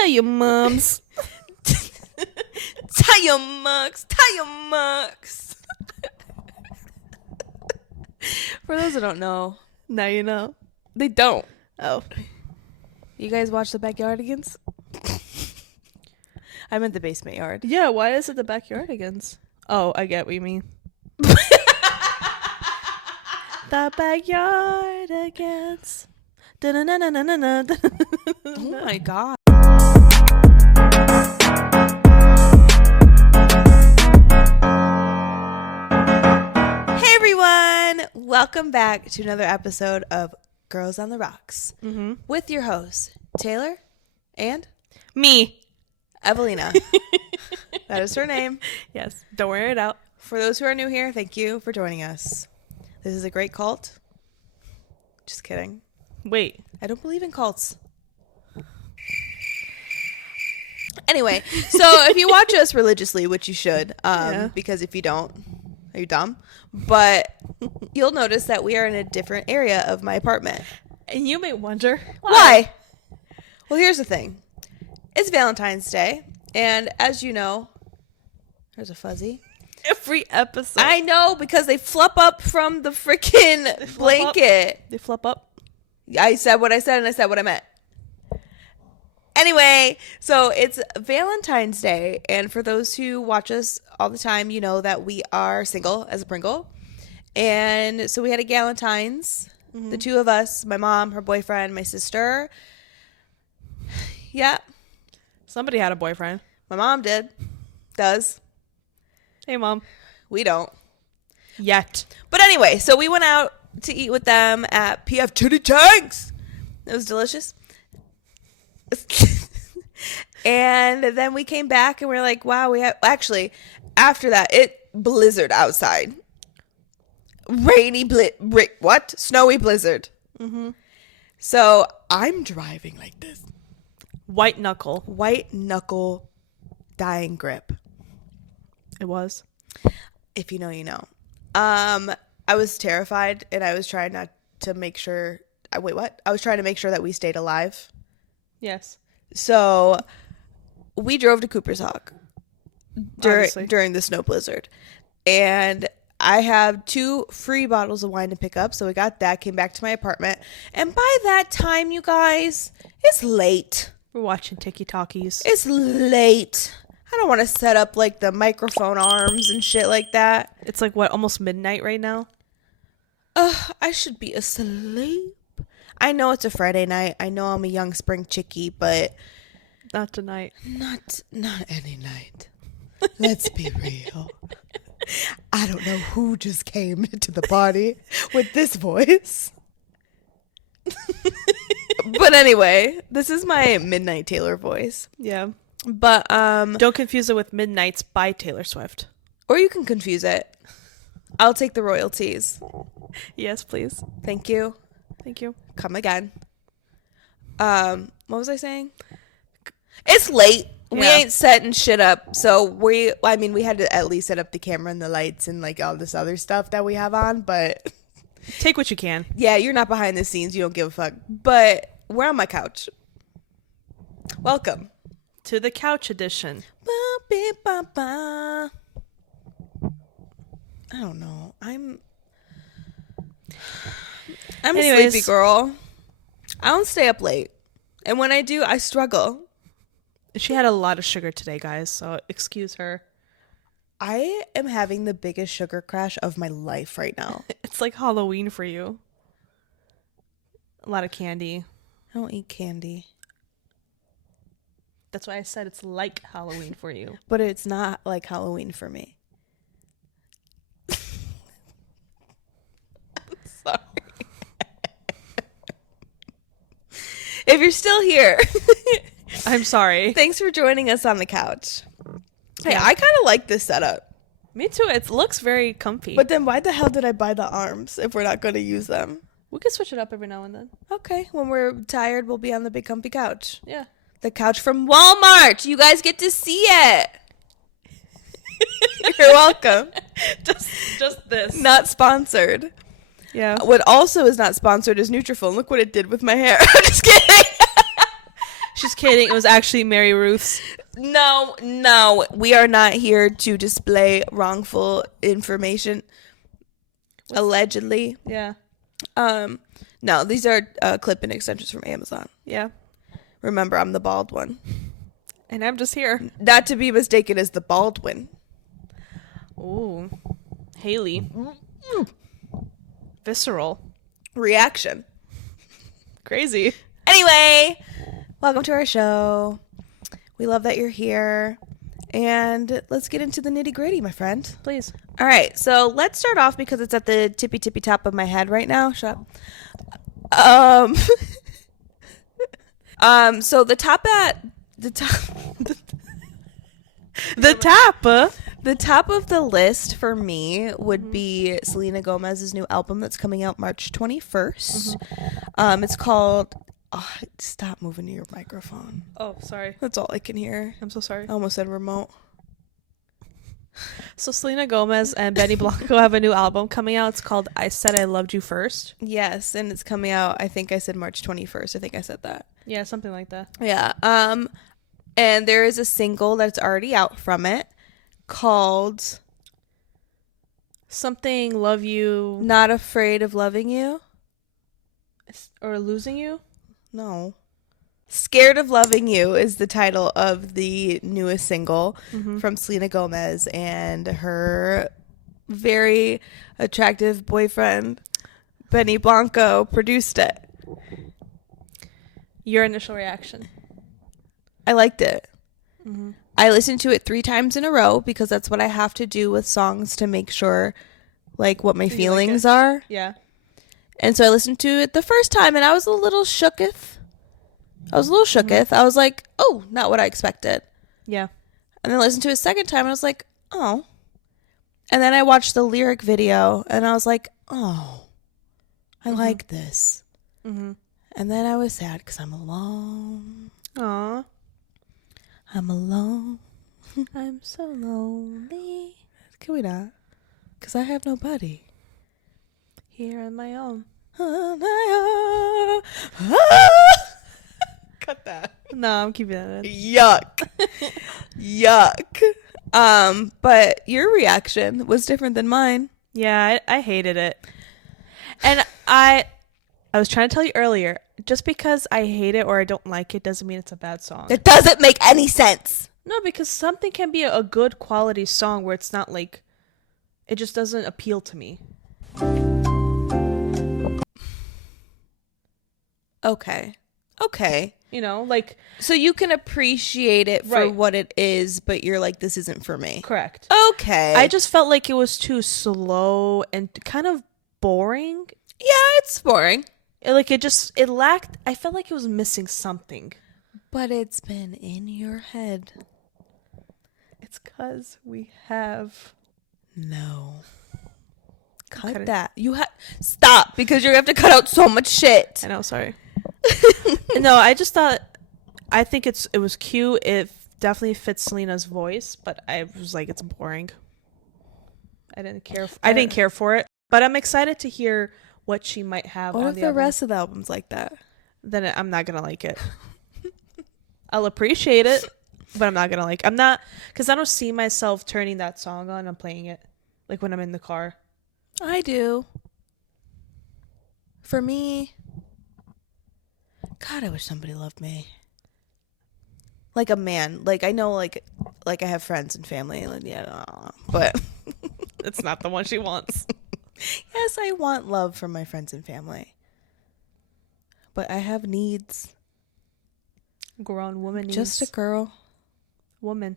Tell your moms. Tell your mugs. Tell your mugs. For those who don't know, Now you know. they don't. Oh. You guys watch the Backyardigans? I meant the basement yard. Yeah, why is it the Backyardigans? Oh, I get what you mean. The Backyardigans. Oh my god. Hey everyone! Welcome back to another episode of Girls on the Rocks with your hosts, Taylor and Me. Evelina. That is her name. Yes, don't wear it out. For those who are new here, thank you for joining us. This is a great cult. Just kidding. Wait. I don't believe in cults. Anyway, so if you watch us religiously, which you should, because if you don't, are you dumb? But you'll notice that we are in a different area of my apartment. And you may wonder Why? Well, here's the thing. It's Valentine's Day, and as you know, there's a fuzzy. Every episode. I know, because they flop up from the freaking blanket. They flip up. I said what I said, and I said what I meant. Anyway, so it's Valentine's Day, and for those who watch us all the time, you know that we are single as a Pringle. And so we had a Galentine's, the two of us, my mom, her boyfriend, my sister. Yeah. Somebody had a boyfriend. My mom does. Hey, Mom. We don't. Yet. But anyway, so we went out to eat with them at PF Chitty Chang's. It was delicious. And then we came back and we were like, wow, we have actually after that it blizzard outside. Snowy blizzard. So I'm driving like this. White knuckle. White knuckle dying grip. It was. If you know, you know. I was terrified, and I was trying not to make sure. I was trying to make sure that we stayed alive. Yes. So we drove to Cooper's Hawk Obviously. during the snow blizzard, and I have 2 free bottles of wine to pick up. So we got that. Came back to my apartment, and by that time, you guys, it's late. We're watching Tiki-Talkies. It's late. I don't want to set up like the microphone arms and shit like that. It's like, what, almost midnight right now? I should be asleep. I know it's a Friday night. I know I'm a young spring chickie, but Not tonight. not any night. Let's be real. I don't know who just came into the party with this voice. But anyway, this is my Midnight Taylor voice. Yeah. But Don't confuse it with Midnights by Taylor Swift. or you can confuse it. I'll take the royalties. Yes, please. Thank you. Thank you. Come again. What was I saying? It's late. We Yeah. ain't setting shit up. So we had to at least set up the camera and the lights and like all this other stuff that we have on. But Take what you can. yeah, you're not behind the scenes. You don't give a fuck. But we're on my couch. Welcome. To the couch edition. Ba-bi-ba-ba. I don't know. I'm a Anyways. sleepy girl. I don't stay up late. And when I do, I struggle. She had a lot of sugar today, guys, so excuse her. I am having the biggest sugar crash of my life right now. It's like Halloween for you. A lot of candy. I don't eat candy. That's why I said it's like Halloween for you. But it's not like Halloween for me. Sorry. If you're still here, I'm sorry. thanks for joining us on the couch. Hey, Yeah. I kind of like this setup. Me too. It looks very comfy. But then why the hell did I buy the arms if we're not going to use them? we could switch it up every now and then. Okay, when we're tired, we'll be on the big comfy couch. Yeah. The couch from Walmart. You guys get to see it. You're welcome. Just this. Not sponsored. Yeah. What also is not sponsored is Nutrafol. Look what it did with my hair. I'm just kidding. She's kidding. It was actually Mary Ruth's. No, we are not here to display wrongful information. Allegedly. Yeah. No, these are clip-in extensions from Amazon. Yeah. Remember, I'm the bald one. And I'm just here. Not to be mistaken as the Baldwin. Ooh. Haley. Visceral. Reaction. Crazy. Anyway, welcome to our show. We love that you're here. And let's get into the nitty-gritty, my friend. Please. All right, so let's start off because it's at the tippy top of my head right now. Shut up. So the top of the list for me would be Selena Gomez's new album that's coming out March 21st. It's called stop moving to your microphone. Oh, sorry. That's all I can hear. I'm so sorry. I almost said remote. So Selena Gomez and Benny Blanco have a new album coming out. It's called I Said I Loved You First. Yes, and it's coming out, I think I said March 21st. I think I said that. Yeah, something like that. Yeah. And there is a single that's already out from it called Something Love You Not Afraid of Loving You. or Losing You? No. Scared of Loving You is the title of the newest single from Selena Gomez, and her very attractive boyfriend, Benny Blanco, produced it. Your initial reaction? I liked it. I listened to it 3 times in a row because that's what I have to do with songs to make sure, like, what my feelings are. Yeah. And so I listened to it the first time, and I was a little shooketh. I was like, oh, not what I expected. Yeah. And then I listened to it a second time, and I was like, oh. And then I watched the lyric video, and I was like, oh, I like this. And then I was sad because I'm alone. Aw. I'm alone. I'm so lonely. Can we not? Because I have nobody. Here on my own. Cut that. No, I'm keeping that in. Yuck. Yuck. But your reaction was different than mine. Yeah, I hated it. And I was trying to tell you earlier, just because I hate it or I don't like it doesn't mean it's a bad song. It doesn't make any sense. No, because something can be a good quality song where it's not like, it just doesn't appeal to me. Okay. You know, like. So you can appreciate it for Right. what it is, but you're like, this isn't for me. Correct. Okay. I just felt like it was too slow and kind of boring. Yeah, it's boring. It lacked, I felt like it was missing something. But it's been in your head. It's because we have. No. Cut Okay. that. Stop, because you're going to have to cut out so much shit. I know, sorry. No, I think it was cute. It definitely fits Selena's voice, but I was like, it's boring. I didn't care for it, but I'm excited to hear what she might have What on if the the album. rest of the album's like that? Then I'm not gonna like it. I'll appreciate it, but I'm not gonna like. I'm not, because I don't see myself turning that song on and playing it, like when I'm in the car. I do. For me, God, I wish somebody loved me. Like a man. Like, I know, like I have friends and family. Like, yeah, but It's not the one she wants. yes, I want love from my friends and family. But I have needs. Grown woman needs Just a girl woman.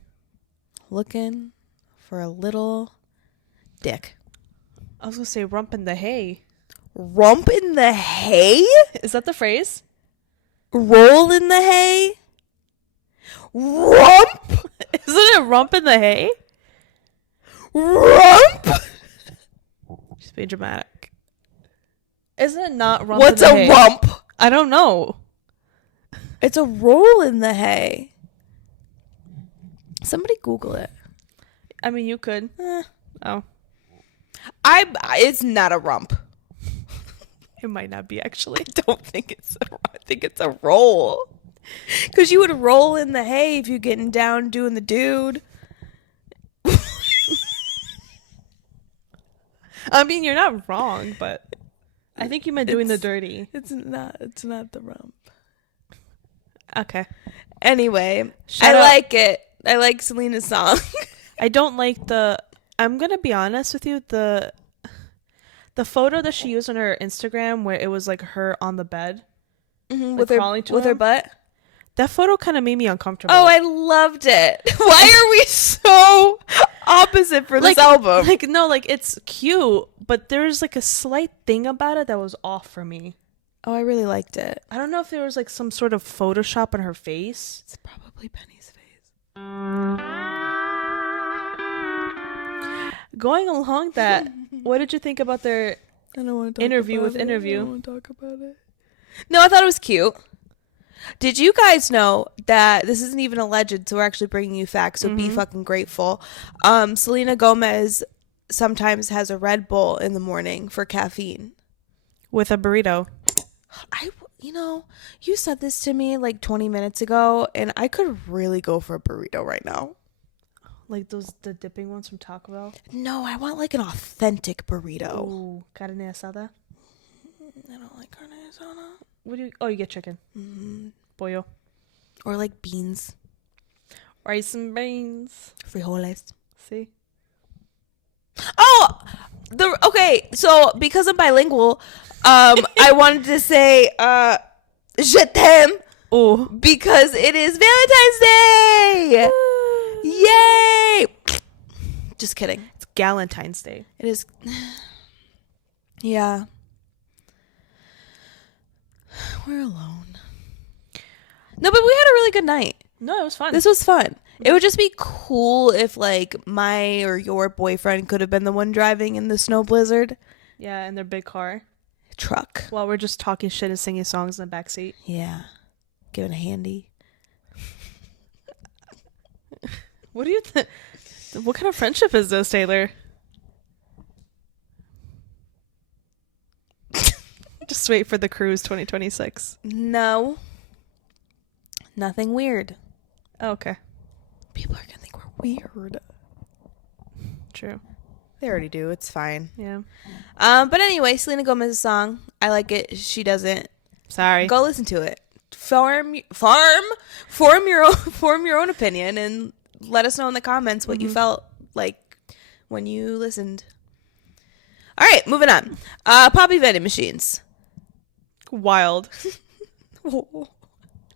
looking for a little dick. I was gonna say rump in the hay. Rump in the hay? Is that the phrase? Roll in the hay? Rump? Isn't it rump in the hay? Rump? She's being dramatic. Isn't it not rump What's in the a hay? rump? I don't know. It's a roll in the hay. Somebody Google it. I mean, you could. Oh. It's not a rump. It might not be, actually. I don't think it's a rump. I think it's a roll. Because you would roll in the hay if you're getting down doing the dude. I mean, you're not wrong, but I think you meant doing the dirty. It's not the rump. Okay. Anyway, Shut I up. like it. I like Selena's song. I don't like I'm going to be honest with you, the photo that she used on her Instagram where it was like her on the bed. Mm-hmm, like with her butt. That photo kind of made me uncomfortable. Oh, I loved it. Why are we so opposite for this album? Like, no, like, it's cute, but there's like a slight thing about it that was off for me. Oh, I really liked it. I don't know if there was like some sort of Photoshop on her face. It's probably Penny's face. Going along that, what did you think about their I don't want to talk interview about with it. Interview? I don't want to talk about it. No, I thought it was cute. Did you guys know that this isn't even alleged, so we're actually bringing you facts, so be fucking grateful. Selena Gomez sometimes has a Red Bull in the morning for caffeine. With a burrito. You said this to me like 20 minutes ago, and I could really go for a burrito right now. Like the dipping ones from Taco Bell? No, I want like an authentic burrito. Ooh, carne asada? I don't like carne asada. You get chicken. Mm-hmm. Pollo. Or like beans. Rice and beans. Frijoles. See? Oh! Okay, so because I'm bilingual, I wanted to say je t'aime. Oh. Because it is Valentine's Day! Yay! Just kidding. It's Galentine's Day. It is. Yeah. We're alone. No, but we had a really good night. No, it was fun. This was fun. It would just be cool if like my or your boyfriend could have been the one driving in the snow blizzard. Yeah, in their big car. Truck. While we're just talking shit and singing songs in the backseat. Yeah. Giving a handy. What do you think? What kind of friendship is this, Taylor? Just wait for the cruise 2026. No. Nothing weird. Oh, okay. People are going to think we're weird. True. They already do. It's fine. Yeah. But anyway, Selena Gomez's song. I like it. She doesn't. Sorry. Go listen to it. Form your own opinion and let us know in the comments what you felt like when you listened. All right, moving on. Poppi vending machines. Wild.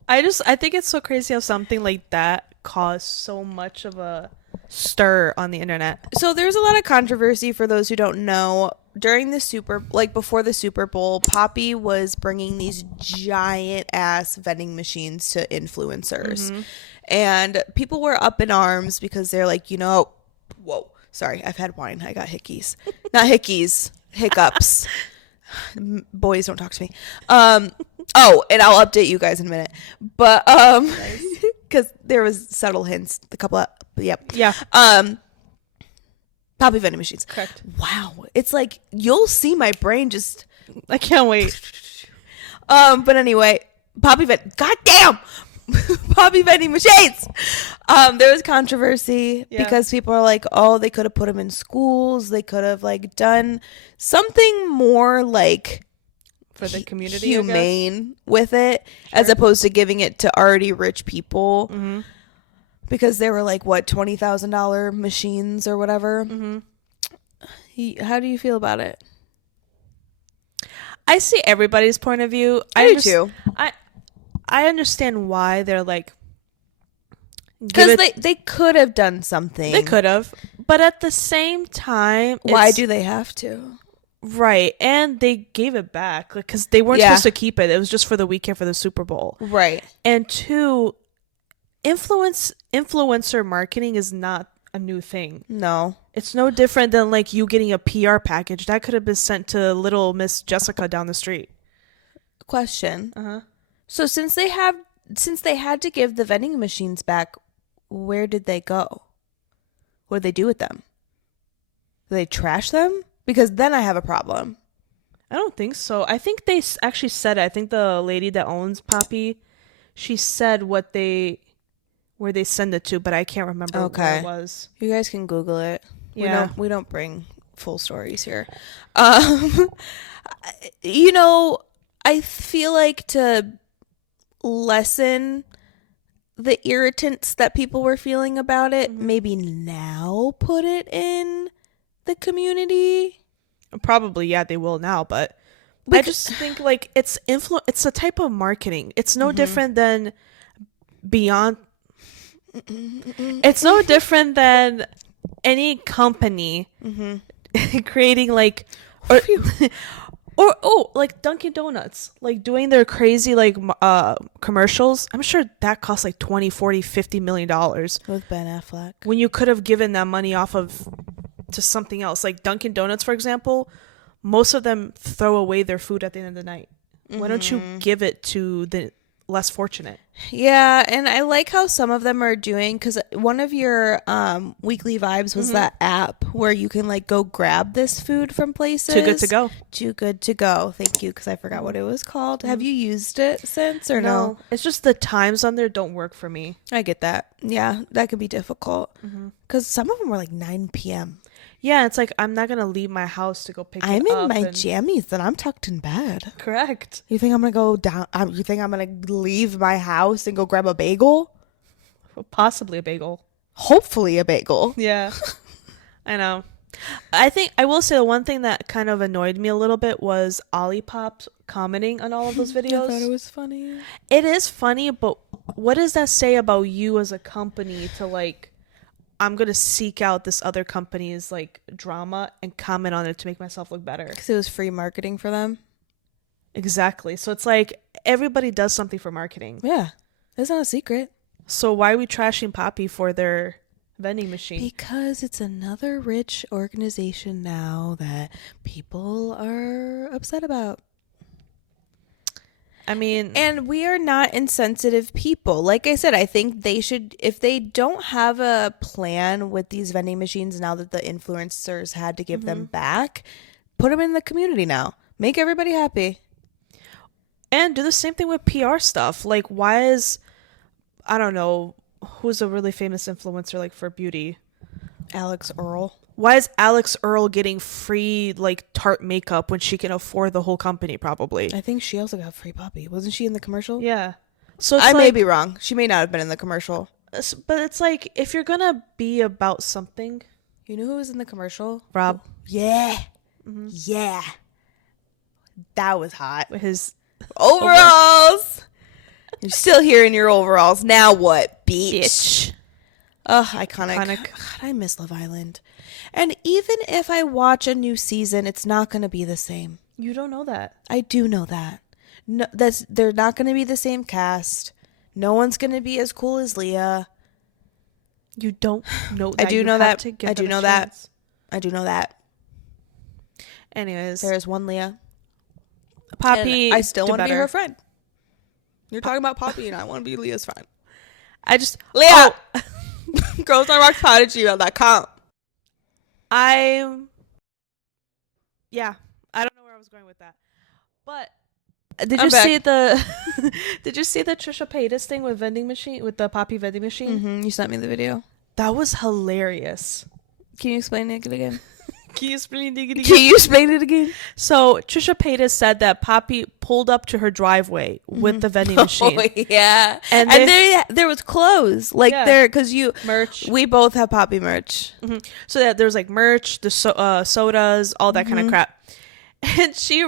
I think it's so crazy how something like that caused so much of a stir on the internet. So there's a lot of controversy for those who don't know. During the before the Super Bowl, Poppi was bringing these giant ass vending machines to influencers. And people were up in arms because they're like, whoa, sorry, I've had wine. I got hickeys. Not hickeys, hiccups. Boys, don't talk to me. Oh, and I'll update you guys in a minute. But because there was subtle hints, Yeah. Poppi vending machines. Correct. Wow, it's like you'll see my brain just. I can't wait. But anyway, goddamn, Poppi vending machines. There was controversy because people are like, oh, they could have put them in schools. They could have like done something more like For the community, humane with it, as opposed to giving it to already rich people. Because they were like, what, $20,000 machines or whatever. How do you feel about it? I see everybody's point of view. I do too. I understand why they're like, because they could have done something. They could have, but at the same time, why do they have to? Right, and they gave it back because they weren't supposed to keep it. It was just for the weekend for the Super Bowl. Right. And two, influencer marketing is not a new thing. No. It's no different than like you getting a PR package. That could have been sent to little Miss Jessica down the street. Question. So since they had to give the vending machines back, where did they go? What did they do with them? Did they trash them? Because then I have a problem. I don't think so. I think they actually said it. I think the lady that owns Poppi, she said where they send it to, but I can't remember where it was. You guys can Google it. Yeah. We don't bring full stories here. You know, I feel like to lessen the irritants that people were feeling about it, maybe now put it in the community. Probably, yeah, they will now, but I just think like it's a type of marketing. It's no different than Beyond. It's no different than any company creating like or like Dunkin' Donuts, like doing their crazy like commercials. I'm sure that costs like 20, 40, 50 million dollars with Ben Affleck, when you could have given that money off of to something else. Like Dunkin' Donuts, for example, most of them throw away their food at the end of the night. Why don't you give it to the less fortunate? Yeah, and I like how some of them are doing, because one of your weekly vibes was that app where you can like go grab this food from places. Too Good to Go. Too Good to Go. Thank you, because I forgot what it was called. Have you used it since or no? It's just the times on there don't work for me. I get that. Yeah, that could be difficult, because some of them were like 9 p.m. Yeah, it's like I'm not gonna leave my house to go pick it up. I'm in my jammies and I'm tucked in bed. Correct. You think I'm gonna go down? You think I'm gonna leave my house and go grab a bagel? Possibly a bagel. Hopefully a bagel. Yeah. I know. I think I will say the one thing that kind of annoyed me a little bit was Olipop commenting on all of those videos. I thought it was funny. It is funny, but what does that say about you as a company to like, I'm going to seek out this other company's like drama and comment on it to make myself look better? Because it was free marketing for them. Exactly. So it's like everybody does something for marketing. Yeah. It's not a secret. So why are we trashing Poppi for their vending machine? Because it's another rich organization now that people are upset about. I mean, and we are not insensitive people. Like I said, I think they should, if they don't have a plan with these vending machines now that the influencers had to give them back, put them in the community now. Make everybody happy. And do the same thing with PR stuff. Like, why is, I don't know, who's a really famous influencer like for beauty? Alex Earl. Why is Alex Earl getting free like Tarte makeup when she can afford the whole company probably? I think she also got free Poppi. Wasn't she in the commercial? Yeah. So I may be wrong. She may not have been in the commercial. But it's like, if you're gonna be about something. You know who was in the commercial? Rob. Yeah. Yeah. That was hot. His overalls. You're still here in your overalls. Now what, bitch? Oh, iconic. God, I miss Love Island. And even if I watch a new season, it's not going to be the same. You don't know that. I do know that. No, they're not going to be the same cast. No one's going to be as cool as Leah. You don't know that. I do know that. I do know that. I do know that. Anyways. There's one Leah. Poppi. And I still want to be her friend. You're talking about Poppi and I want to be Leah's friend. Leah! Oh. girlsontherockspod@gmail.com. Yeah, I don't know where I was going with that, but did you see the Trisha Paytas thing with the Poppi vending machine? You sent me the video. That was hilarious. Can you explain it again? Can you explain it again? So Trisha Paytas said that Poppi pulled up to her driveway with the vending machine. Oh, yeah, and there was clothes there because merch. We both have Poppi merch, so that there was like merch, the sodas, all that kind of crap. And she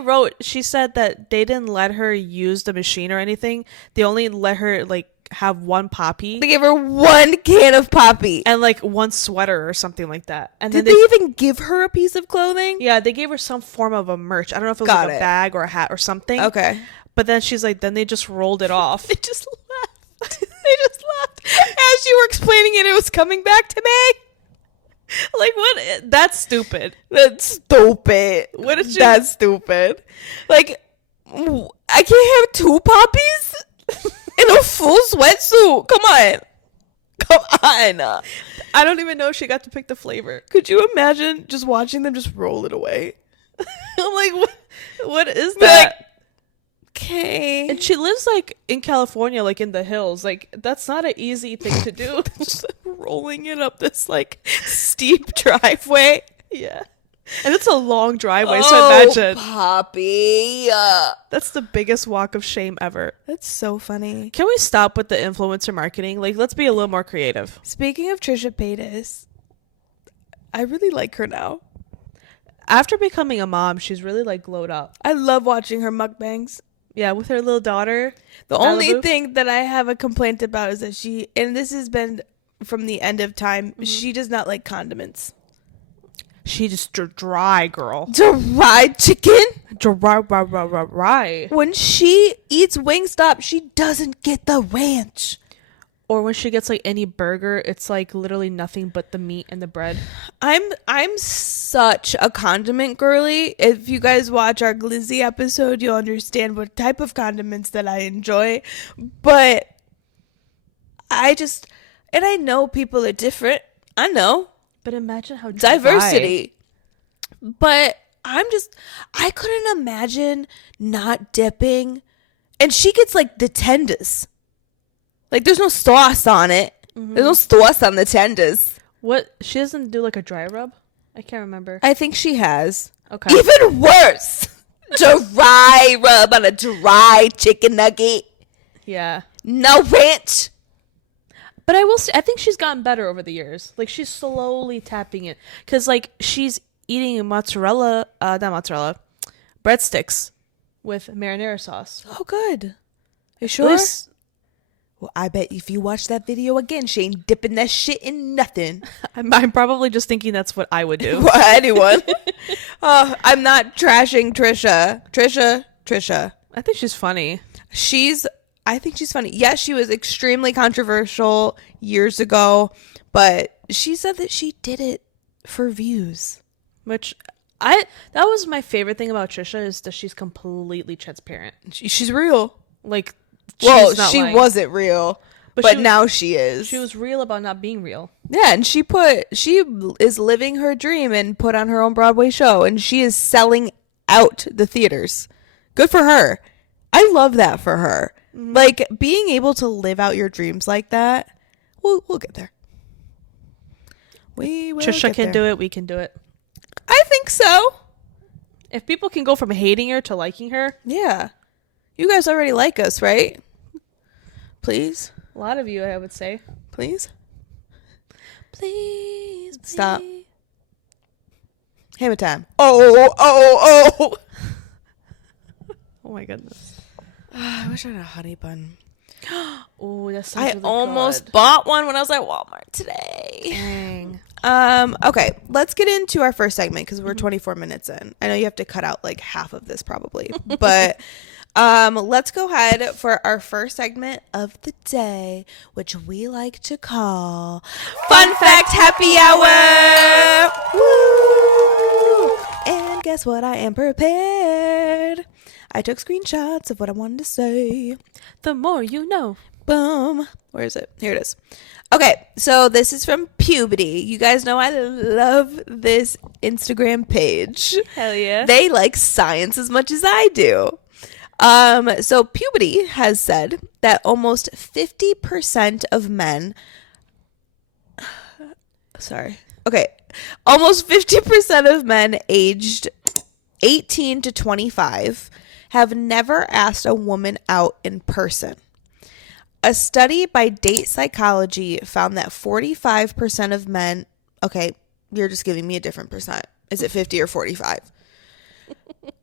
said that they didn't let her use the machine or anything. They only let her like have one Poppi. They gave her one can of Poppi and like one sweater or something like that. And did they even give her a piece of clothing? Yeah, they gave her some form of a merch. I don't know if it was like a bag or a hat or something. Okay. But then she's like, then they just rolled it off. They just left. As you were explaining it was coming back to me. Like, what? That's stupid. That's stupid. What is That's stupid. Like, I can't have two Poppis in a full sweatsuit. Come on. I don't even know if she got to pick the flavor. Could you imagine just watching them just roll it away? I'm like, what is that? Okay. And she lives like in California, like in the hills. Like that's not an easy thing to do. Just rolling it up this like steep driveway. Yeah. And it's a long driveway, so imagine. Poppi. That's the biggest walk of shame ever. That's so funny. Can we stop with the influencer marketing? Like, let's be a little more creative. Speaking of Trisha Paytas, I really like her now. After becoming a mom, she's really like glowed up. I love watching her mukbangs. Yeah, with her little daughter. The only thing that I have a complaint about is that she, and this has been from the end of time, she does not like condiments. She just dry, girl. Dry chicken? Dry. When she eats Wingstop, she doesn't get the ranch. Or when she gets like any burger, it's like literally nothing but the meat and the bread. I'm such a condiment girly. If you guys watch our Glizzy episode, you'll understand what type of condiments that I enjoy. But I know people are different. I know. But imagine how diversity. But I couldn't imagine not dipping. And she gets like the tenders. Like there's no sauce on it. Mm-hmm. There's no sauce on the tenders. What? She doesn't do like a dry rub? I can't remember. I think she has. Okay. Even worse. Dry rub on a dry chicken nugget. Yeah. No ranch. But I will say, I think she's gotten better over the years. Like, she's slowly tapping it. Because, like, she's eating breadsticks with marinara sauce. Oh, good. You sure? Well, I bet if you watch that video again, she ain't dipping that shit in nothing. I'm probably just thinking that's what I would do. Well, anyone. I'm not trashing Trisha. Trisha. I think she's funny. I think she's funny. Yes, she was extremely controversial years ago, but she said that she did it for views. Which that was my favorite thing about Trisha is that she's completely transparent. She's real. Like, well, she wasn't real, but now she is. She was real about not being real. Yeah, and she is living her dream and put on her own Broadway show, and she is selling out the theaters. Good for her. I love that for her. Mm-hmm. Like, being able to live out your dreams like that, we'll get there. We will. Trisha can do it. We can do it. I think so. If people can go from hating her to liking her. Yeah. You guys already like us, right? Please. A lot of you, I would say. Please. Please. Stop. Hammer time. Oh. Oh my goodness. I wish I had a honey bun. Oh, that sounds really almost good. bought one when I was at Walmart today. Dang. Okay, let's get into our first segment because we're 24 minutes in. I know you have to cut out like half of this probably, but let's go ahead for our first segment of the day, which we like to call Fun Fact Happy Hour. Woo! And guess what? I am prepared. I took screenshots of what I wanted to say. The more you know. Boom. Where is it? Here it is. Okay, so this is from Puberty. You guys know I love this Instagram page. Hell yeah. They like science as much as I do. So Puberty has said that almost 50% of men... Almost 50% of men aged 18 to 25 have never asked a woman out in person. A study by Date Psychology found that 45% of men... Okay, you're just giving me a different percent. Is it 50 or 45?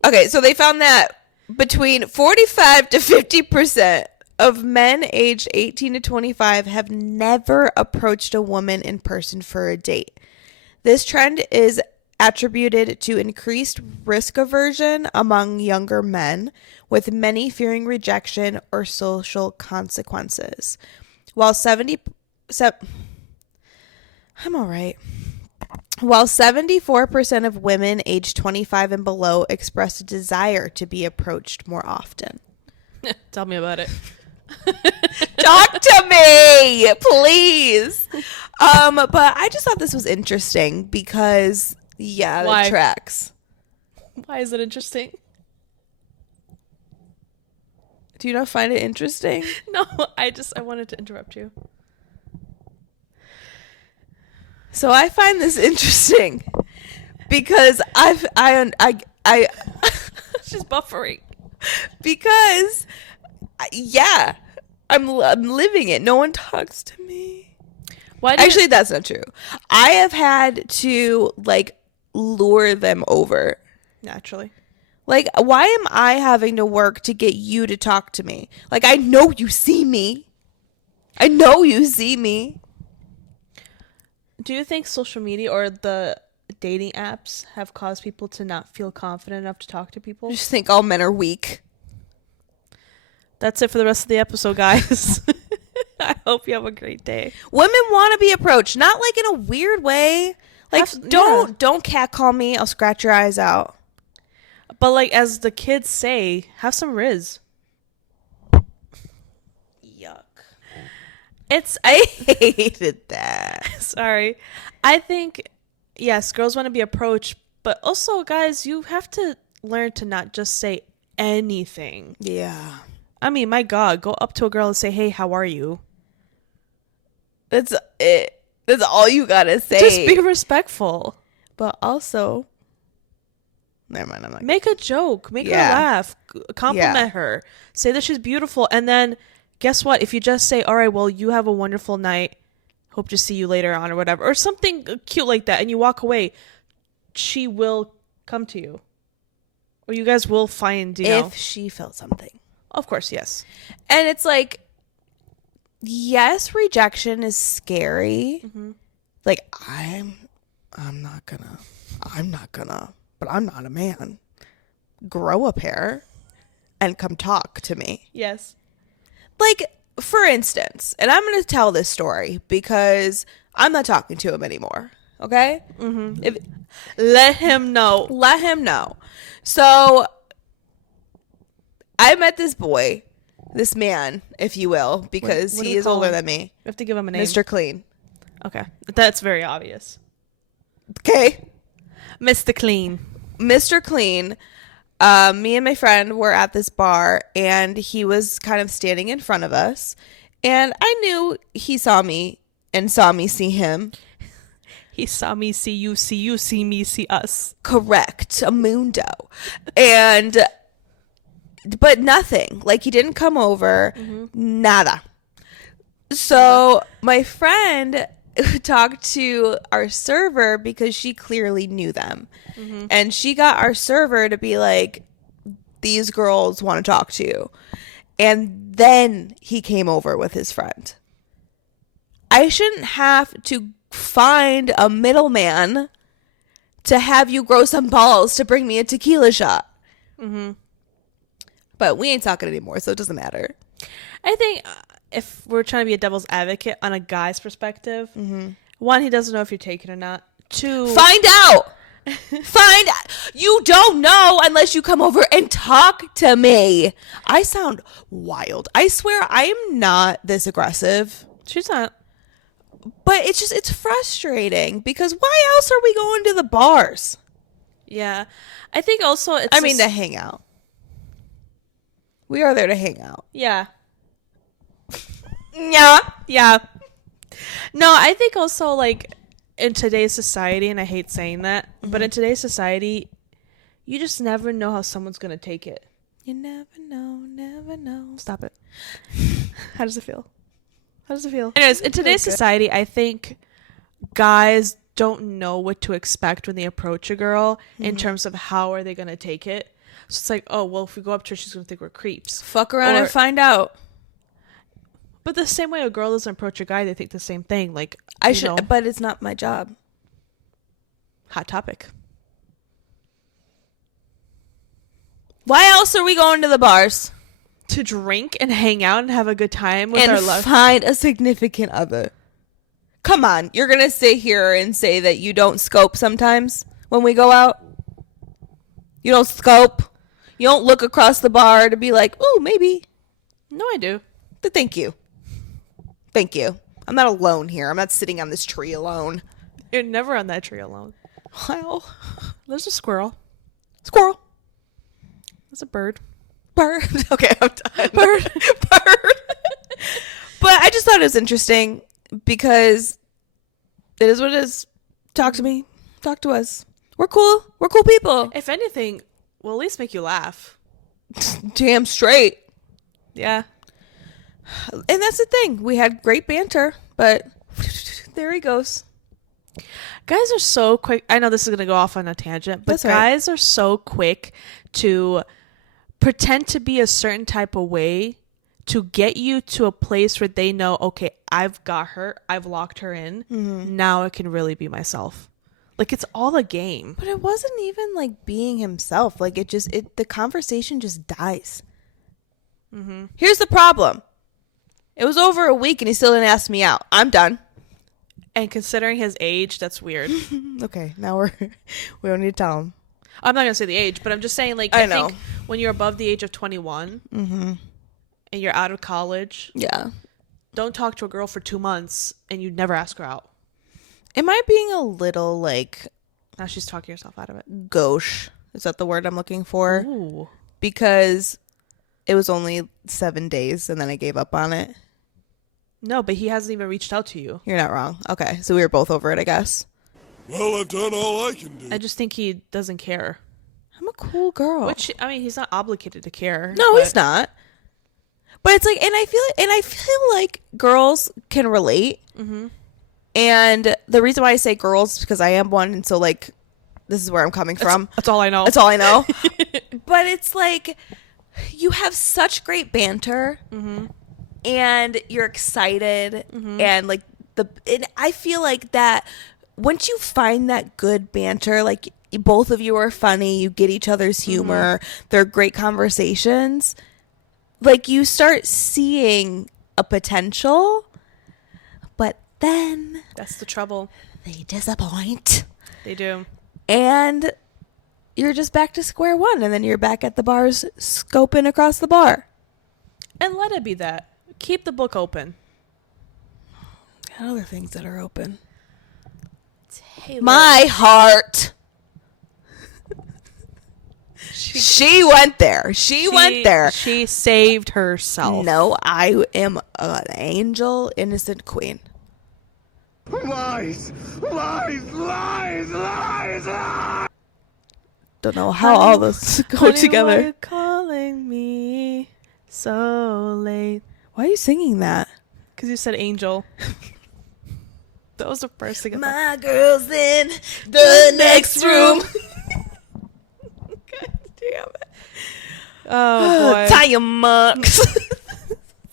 Okay, so they found that between 45 to 50% of men aged 18 to 25 have never approached a woman in person for a date. This trend is attributed to increased risk aversion among younger men, with many fearing rejection or social consequences. While 74% of women aged 25 and below expressed a desire to be approached more often. Tell me about it. Talk to me, please. But I just thought this was interesting because, yeah, Why? It tracks. Why is it interesting? Do you not find it interesting? No, I wanted to interrupt you. So I find this interesting because She's buffering. Because yeah, I'm living it. No one talks to me. Actually, that's not true. I have had to like lure them over. Naturally. Like, why am I having to work to get you to talk to me? Like, I know you see me. I know you see me. Do you think social media or the dating apps have caused people to not feel confident enough to talk to people? I just think all men are weak. That's it for the rest of the episode, guys. I hope you have a great day. Women want to be approached, not like in a weird way. Like, don't catcall me. I'll scratch your eyes out. But like, as the kids say, have some Riz. Yuck. I hated that. Sorry. I think, yes, girls want to be approached, but also, guys, you have to learn to not just say anything. Yeah. I mean, my God, go up to a girl and say, hey, how are you? That's it. That's all you gotta say. Just be respectful. But also, never mind. I'm not. Make a joke. Make her laugh. Compliment her. Say that she's beautiful. And then, guess what? If you just say, all right, well, you have a wonderful night. Hope to see you later on or whatever. Or something cute like that. And you walk away. She will come to you. Or you guys will find, if she felt something. Of course, yes. And it's like, yes, rejection is scary. Mm-hmm. Like, I'm not gonna, but I'm not a man. Grow a pair and come talk to me. Yes. Like, for instance, and I'm going to tell this story because I'm not talking to him anymore. Okay? Mm-hmm. Let him know. Let him know. So, I met this boy, this man, if you will, because he is older than me. You have to give him a name. Mr. Clean. Okay. That's very obvious. Okay. Mr. Clean. Mr. Clean. Me and my friend were at this bar, and he was kind of standing in front of us. And I knew he saw me and saw me see him. He saw me see you, see me, see us. Correct. A mundo. But nothing. Like, he didn't come over. Mm-hmm. Nada. So my friend talked to our server because she clearly knew them. Mm-hmm. And she got our server to be like, these girls want to talk to you. And then he came over with his friend. I shouldn't have to find a middleman to have you grow some balls to bring me a tequila shot. Mm-hmm. But we ain't talking anymore, so it doesn't matter. I think if we're trying to be a devil's advocate on a guy's perspective, one, he doesn't know if you're taking or not. Two, find out. Find out. You don't know unless you come over and talk to me. I sound wild. I swear I am not this aggressive. She's not. But it's frustrating because why else are we going to the bars? Yeah. I think also to hang out. We are there to hang out. Yeah. Yeah. No, I think also, like, in today's society, and I hate saying that, but in today's society, you just never know how someone's going to take it. You never know. Stop it. How does it feel? Anyways, in today's society, I think guys don't know what to expect when they approach a girl in terms of how are they going to take it. So it's like, oh, well, if we go up to her, she's going to think we're creeps. Fuck around and find out. But the same way a girl doesn't approach a guy, they think the same thing. Like, but it's not my job. Hot topic. Why else are we going to the bars? To drink and hang out and have a good time with our love. And find a significant other. Come on, you're going to sit here and say that you don't scope sometimes when we go out? You don't scope? You don't look across the bar to be like, oh, maybe. No, I do. Thank you. I'm not alone here. I'm not sitting on this tree alone. You're never on that tree alone. Well, there's a squirrel. Squirrel. There's a bird. Bird. Okay, I'm done. Bird. But I just thought it was interesting because it is what it is. Talk to me. Talk to us. We're cool. We're cool people. If anything, we'll at least make you laugh. Damn straight. Yeah. And that's the thing. We had great banter, but there he goes. Guys are so quick. I know this is going to go off on a tangent, but That's right. guys are so quick to pretend to be a certain type of way to get you to a place where they know, okay, I've got her. I've locked her in. Mm-hmm. Now I can really be myself. Like, it's all a game. But it wasn't even like being himself. Like, the conversation just dies. Mm-hmm. Here's the problem. It was over a week and he still didn't ask me out. I'm done. And considering his age, that's weird. Okay, now we don't need to tell him. I'm not going to say the age, but I'm just saying, like, I think when you're above the age of 21 mm-hmm. and you're out of college, yeah, don't talk to a girl for 2 months and you never ask her out. Am I being a little, like... Now she's talking herself out of it. Gauche. Is that the word I'm looking for? Ooh. Because it was only 7 days and then I gave up on it. No, but he hasn't even reached out to you. You're not wrong. Okay, so we were both over it, I guess. Well, I've done all I can do. I just think he doesn't care. I'm a cool girl. Which, I mean, he's not obligated to care. No, he's not. But it's like, and I feel like girls can relate. Mm-hmm. And the reason why I say girls is because I am one, and so like, this is where I'm coming from. That's all I know. That's all I know. But it's like, you have such great banter. Mm-hmm. And you're excited, mm-hmm. and like and I feel like that once you find that good banter, like both of you are funny, you get each other's humor, mm-hmm. they're great conversations. Like you start seeing a potential, but then that's the trouble. They disappoint. They do, and you're just back to square one, and then you're back at the bars scoping across the bar. And let it be that. Keep the book open. Got other things that are open. Taylor. My heart. She went there. She went there. She saved herself. No, I am an angel, innocent queen. Lies! Lies! Lies! Lies! Lies! Don't know how all those go together. Why are you calling me so late? Why are you singing that? Because you said angel. That was the first thing. My girl's in the next room. God damn it. Oh, boy. Tie your mucks.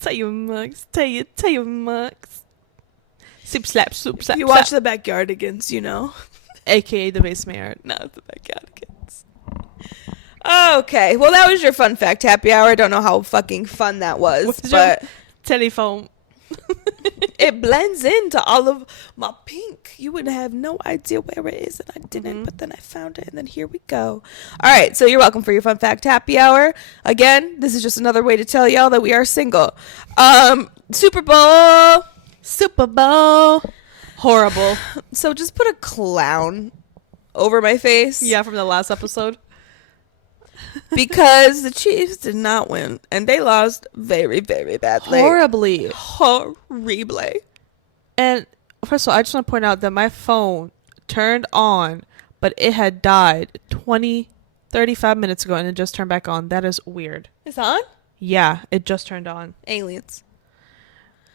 Tie your mucks. Tie your mucks. Soup slap, soup slap. You watch the Backyardigans, you know. AKA the basement yard. No, the Backyardigans. Okay, well that was your fun fact happy hour. I don't know how fucking fun that was, but telephone. It blends into all of my pink. You would have no idea where it is, and I didn't, mm-hmm. but then I found it, and then here we go. All right, so you're welcome for your fun fact happy hour. Again, this is just another way to tell y'all that we are single. Super Bowl. Horrible. So just put a clown over my face. Yeah, from the last episode. Because the Chiefs did not win, and they lost very, very badly. Horribly. Horribly. And first of all, I just want to point out that my phone turned on, but it had died 35 minutes ago, and it just turned back on. That is weird. It's on? Yeah, it just turned on. Aliens.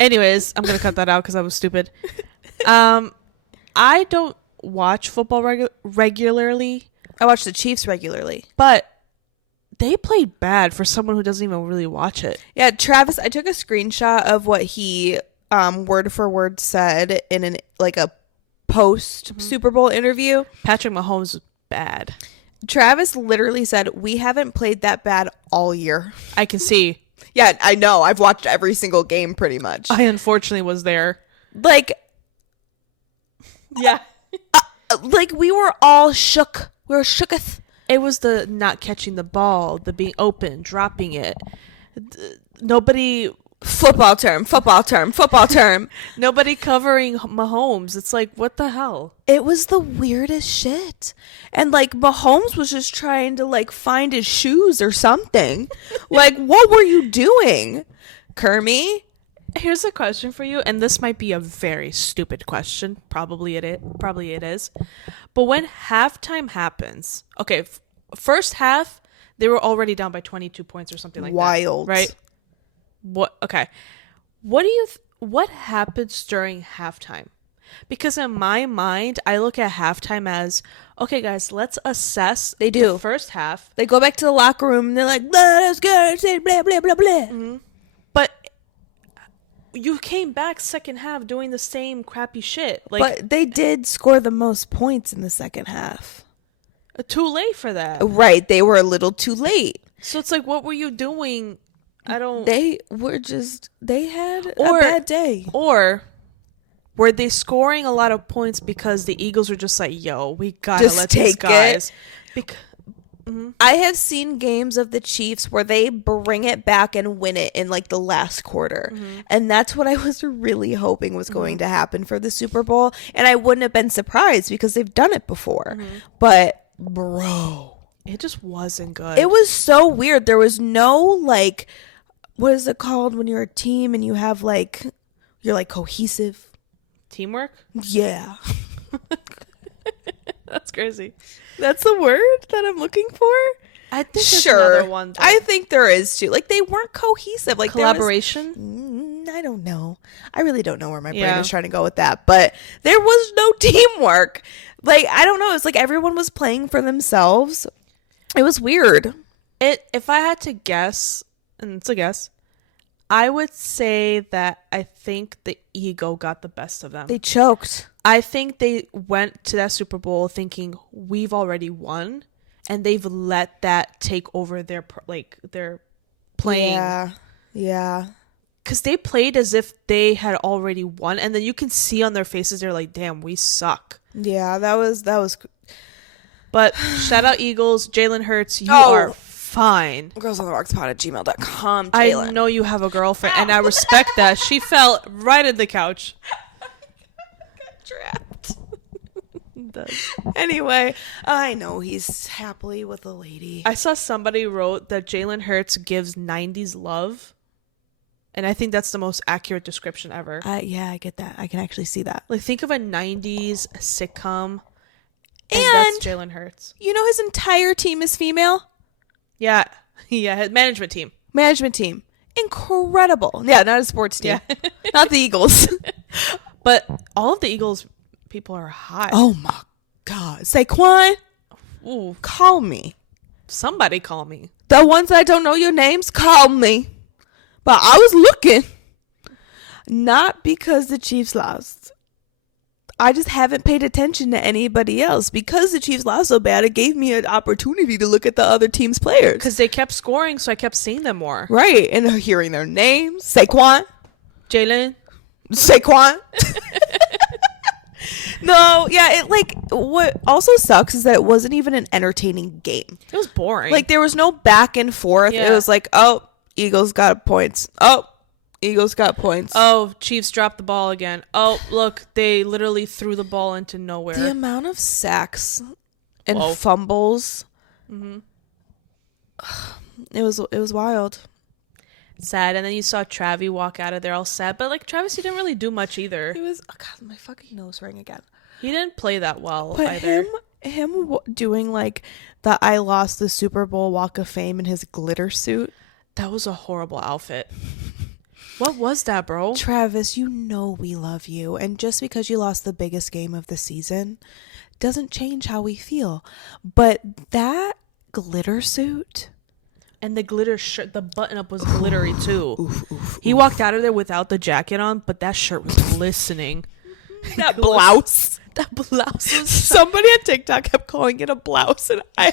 Anyways, I'm going to cut that out because I was stupid. I don't watch football regularly. I watch the Chiefs regularly. But they played bad for someone who doesn't even really watch it. Yeah, Travis, I took a screenshot of what he word for word said in a post Super Bowl interview. Patrick Mahomes was bad. Travis literally said, "We haven't played that bad all year." I can see. Yeah, I know. I've watched every single game pretty much. I unfortunately was there. Like, yeah. Like we were all shook. We were shooketh. It was the not catching the ball, the being open, dropping it. Nobody Football term. Nobody covering Mahomes. It's like, what the hell? It was the weirdest shit. And like Mahomes was just trying to like find his shoes or something. Like, what were you doing, Kermie? Here's a question for you, and this might be a very stupid question. Probably it is. But when halftime happens, okay, first half, they were already down by 22 points or something like Wild. that. Right? Okay. What happens during halftime? Because in my mind, I look at halftime as, okay, guys, let's assess the first half. They go back to the locker room and they're like, blah, that was good, blah, blah, blah, blah. Mm-hmm. But you came back second half doing the same crappy shit. Like, but they did score the most points in the second half. Too late for that. Right. They were a little too late. So it's like, what were you doing? They had a bad day. Or were they scoring a lot of points because the Eagles were just like, yo, we gotta just let these guys. I have seen games of the Chiefs where they bring it back and win it in like the last quarter. Mm-hmm. And that's what I was really hoping was going to happen for the Super Bowl. And I wouldn't have been surprised because they've done it before. Mm-hmm. But bro, it just wasn't good. It was so weird. There was no like, what is it called when you're a team and you have like, you're like cohesive? Teamwork? Yeah. That's crazy. That's the word that I'm looking for? I think there's another one. Though. I think there is too. Like they weren't cohesive. Like collaboration? I don't know. I really don't know where my brain is trying to go with that. But there was no teamwork. Like, I don't know. It's like everyone was playing for themselves. It was weird. If I had to guess, and it's a guess, I would say that I think the ego got the best of them. They choked. I think they went to that Super Bowl thinking we've already won, and they've let that take over their playing. Yeah. Because they played as if they had already won, and then you can see on their faces they're like, "Damn, we suck." Yeah, that was. But shout out Eagles, Jalen Hurts, you are fine. Girlsontherockspod@gmail.com. I know you have a girlfriend, and I respect that. She fell right in the couch. Got trapped. Anyway, I know he's happily with a lady. I saw somebody wrote that Jalen Hurts gives 90s love, and I think that's the most accurate description ever. Yeah, I get that. I can actually see that. Like, think of a 90s sitcom, and that's Jalen Hurts. You know his entire team is female? Yeah, his management team. Incredible. Yeah, not a sports team. Yeah. Not the Eagles. But all of the Eagles people are hot. Oh my God. Saquon, ooh, call me. Somebody call me. The ones that don't know your names, call me. But I was looking. Not because the Chiefs lost. I just haven't paid attention to anybody else. Because the Chiefs lost so bad, it gave me an opportunity to look at the other team's players. Because they kept scoring, so I kept seeing them more. Right, and hearing their names. Saquon. Jalen. Saquon. No, yeah, what also sucks is that it wasn't even an entertaining game. It was boring. Like, there was no back and forth. Yeah. It was like, oh, Eagles got points. Oh, Eagles got points. Oh, Chiefs dropped the ball again. Oh, look, they literally threw the ball into nowhere. The amount of sacks and fumbles. Mm-hmm. It was wild. Sad. And then you saw Travis walk out of there all sad. But, like, Travis, he didn't really do much either. He was, oh God, my fucking nose rang again. He didn't play that well but either. Him doing, like, the I lost the Super Bowl Walk of Fame in his glitter suit. That was a horrible outfit. What was that, bro? Travis, you know we love you. And just because you lost the biggest game of the season doesn't change how we feel. But that glitter suit... And the glitter shirt, the button-up was glittery, too. He walked out of there without the jacket on, but that shirt was glistening. That blouse. That blouse was... Somebody on TikTok kept calling it a blouse, and I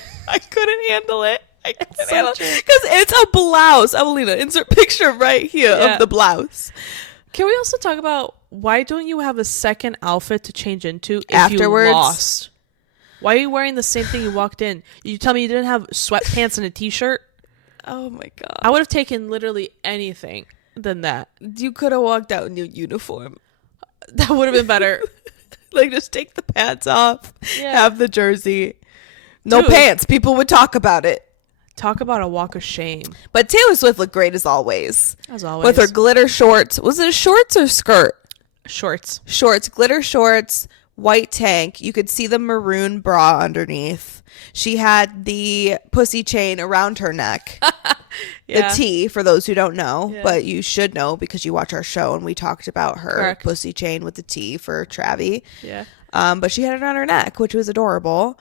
couldn't handle it. Because it's a blouse. Evelina, insert picture right here of the blouse. Can we also talk about why don't you have a second outfit to change into if afterwards? You lost? Why are you wearing the same thing you walked in? You tell me you didn't have sweatpants and a t-shirt? Oh my God. I would have taken literally anything. than that. You could have walked out in your uniform. That would have been better. Like, just take the pants off. Yeah. Have the jersey. No Dude. pants. People would talk about it. Talk about a walk of shame. But Taylor Swift looked great as always. As always. With her glitter shorts. Was it shorts or skirt? Shorts. Shorts. Glitter shorts. White tank. You could see the maroon bra underneath. She had the pussy chain around her neck. Yeah. The T, for those who don't know. Yeah. But you should know because you watch our show and we talked about her Correct. pussy chain with the T for Travie. Yeah. But she had it on her neck, which was adorable.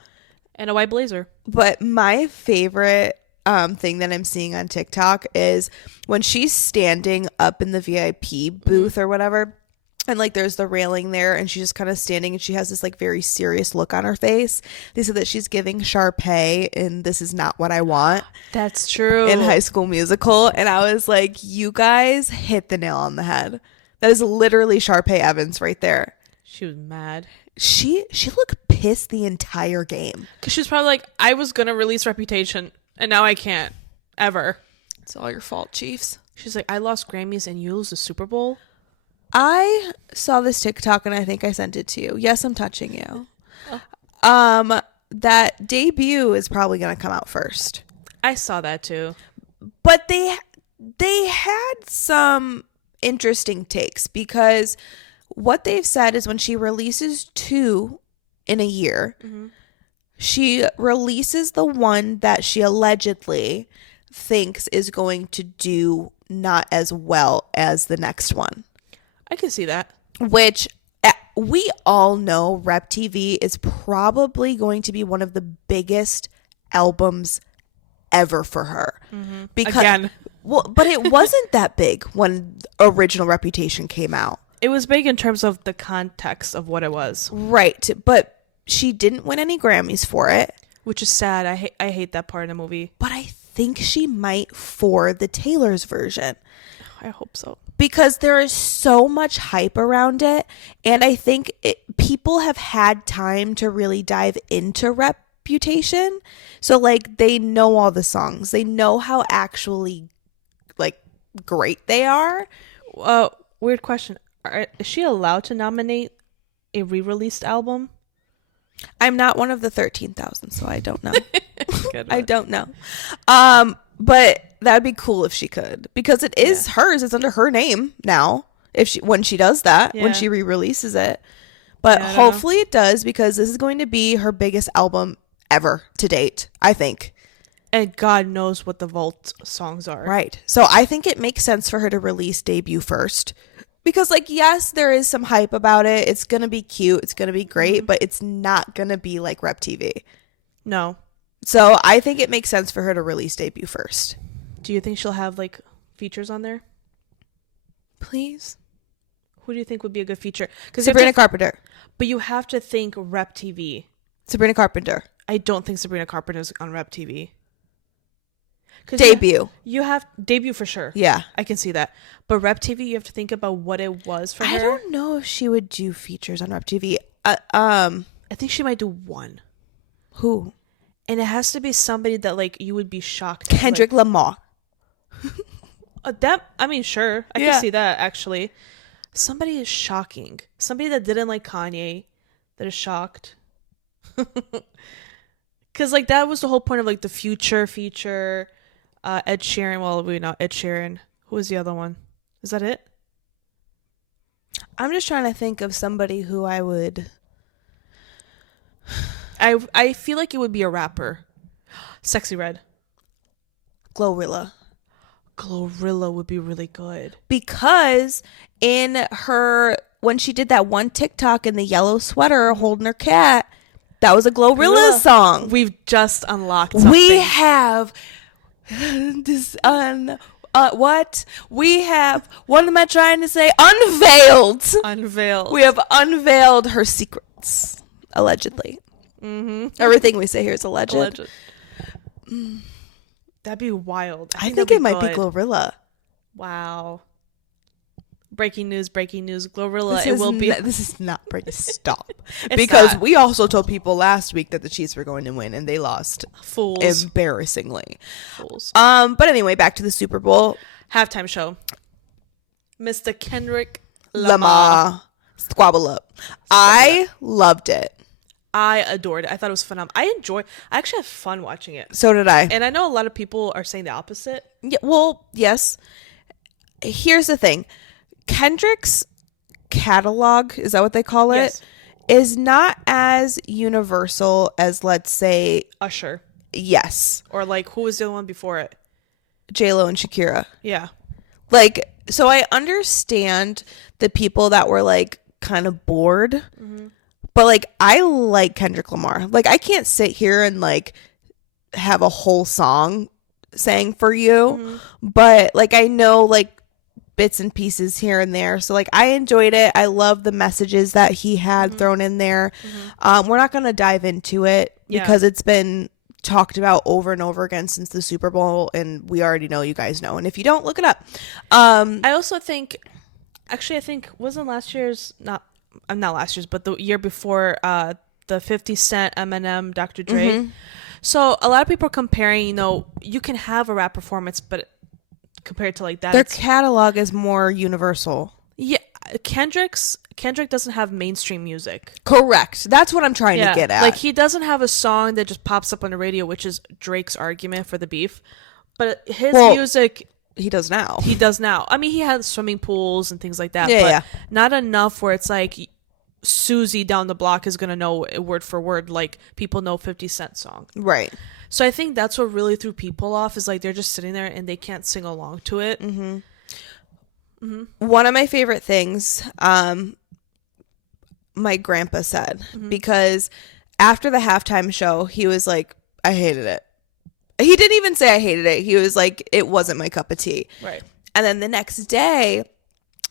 And a white blazer. But my favorite thing that I'm seeing on TikTok is when she's standing up in the VIP booth or whatever, and like there's the railing there, and she's just kind of standing, and she has this like very serious look on her face. They said that she's giving Sharpay in This Is Not What I Want That's true. in High School Musical, and I was like, you guys hit the nail on the head. That is literally Sharpay Evans right there. She was mad. She looked pissed the entire game. Because she was probably like, I was going to release Reputation, and now I can't. Ever. It's all your fault, Chiefs. She's like, I lost Grammys and you lose the Super Bowl? I saw this TikTok and I think I sent it to you. Yes, I'm touching you. That Debut is probably going to come out first. I saw that too. But they had some interesting takes because what they've said is when she releases 2 in a year, she releases the one that she allegedly thinks is going to do not as well as the next one. I can see that. Which we all know Rep TV is probably going to be one of the biggest albums ever for her. Because, Again. well, but it wasn't that big when Original Reputation came out. It was big in terms of the context of what it was. Right. But she didn't win any Grammys for it. Which is sad. I hate that part of the movie. But I think she might for the Taylor's version. I hope so. Because there is so much hype around it. And I think people have had time to really dive into Reputation. So, like, they know all the songs. They know how actually, like, great they are. Weird question. Is she allowed to nominate a re-released album? I'm not one of the 13,000, so I don't know. Good I one. don't know. But that'd be cool if she could, because it is hers. It's under her name now. When she does that, when she re-releases it, but Yeah, I don't hopefully it does, because this is going to be her biggest album ever to date, I think. And God knows what the vault songs are. Right. So I think it makes sense for her to release Debut first. Because, like, yes, there is some hype about it. It's going to be cute. It's going to be great. But it's not going to be like Rep TV. No. So I think it makes sense for her to release Debut first. Do you think she'll have, like, features on there? Please. Who do you think would be a good feature? Sabrina Carpenter. But you have to think Rep TV. Sabrina Carpenter. I don't think Sabrina Carpenter's on Rep TV. Debut. You have Debut for sure. Yeah. I can see that. But Rep TV, you have to think about what it was for her. I don't know if she would do features on Rep TV. I think she might do one. Who? And it has to be somebody that, like, you would be shocked. Kendrick Lamar. Sure. I can see that, actually. Somebody is shocking. Somebody that didn't like Kanye that is shocked. Because, like, that was the whole point of, like, the Future feature. Ed Sheeran. Well, we know Ed Sheeran. Who was the other one? Is that it? I'm just trying to think of somebody who I would... I feel like it would be a rapper. Sexy Red. Glorilla. Glorilla would be really good. Because when she did that one TikTok in the yellow sweater holding her cat, that was a Glorilla song. We've just unlocked something. We have this what? We have, what am I trying to say? Unveiled. We have unveiled her secrets. Allegedly. Everything we say here is alleged. That'd be wild. I think it might be Glorilla. Wow. Breaking news. Glorilla, This is not breaking. Stop. It's Because not. we also told people last week that the Chiefs were going to win, and they lost Fools. embarrassingly. Fools. But anyway, back to the Super Bowl. Halftime show. Mr. Kendrick Lamar. Squabble up. I loved it. I adored it. I thought it was phenomenal. I actually had fun watching it. So did I. And I know a lot of people are saying the opposite. Yeah, well, yes. Here's the thing. Kendrick's catalog, is that what they call it? Yes. Is not as universal as, let's say, Usher. yes, Or like, who was the one before it? J-Lo and Shakira. Yeah. Like, so I understand the people that were like kind of bored, but like I like Kendrick Lamar. Like I can't sit here and like have a whole song sang for you, but like I know like bits and pieces here and there. So like I enjoyed it. I love the messages that he had thrown in there. We're not going to dive into it because it's been talked about over and over again since the Super Bowl, and we already know, you guys know, and if you don't, look it up. I also think, actually, I think wasn't last year's not last year's, but the year before, the 50 Cent, Eminem, Dr. Dre. So a lot of people are comparing, you know, you can have a rap performance, but compared to like that, Their catalog is more universal. Yeah, Kendrick doesn't have mainstream music. Correct. That's what I'm trying to get at. Like he doesn't have a song that just pops up on the radio, which is Drake's argument for the beef. But his music, he does now. He does now. I mean, he has swimming pools and things like that. Yeah, but yeah. not enough where it's like Susie down the block is gonna know word for word like people know 50 Cent song. Right. So I think that's what really threw people off, is like they're just sitting there and they can't sing along to it. One of my favorite things my grandpa said, because after the halftime show, he was like, I hated it. He didn't even say I hated it. He was like, it wasn't my cup of tea. Right. And then the next day,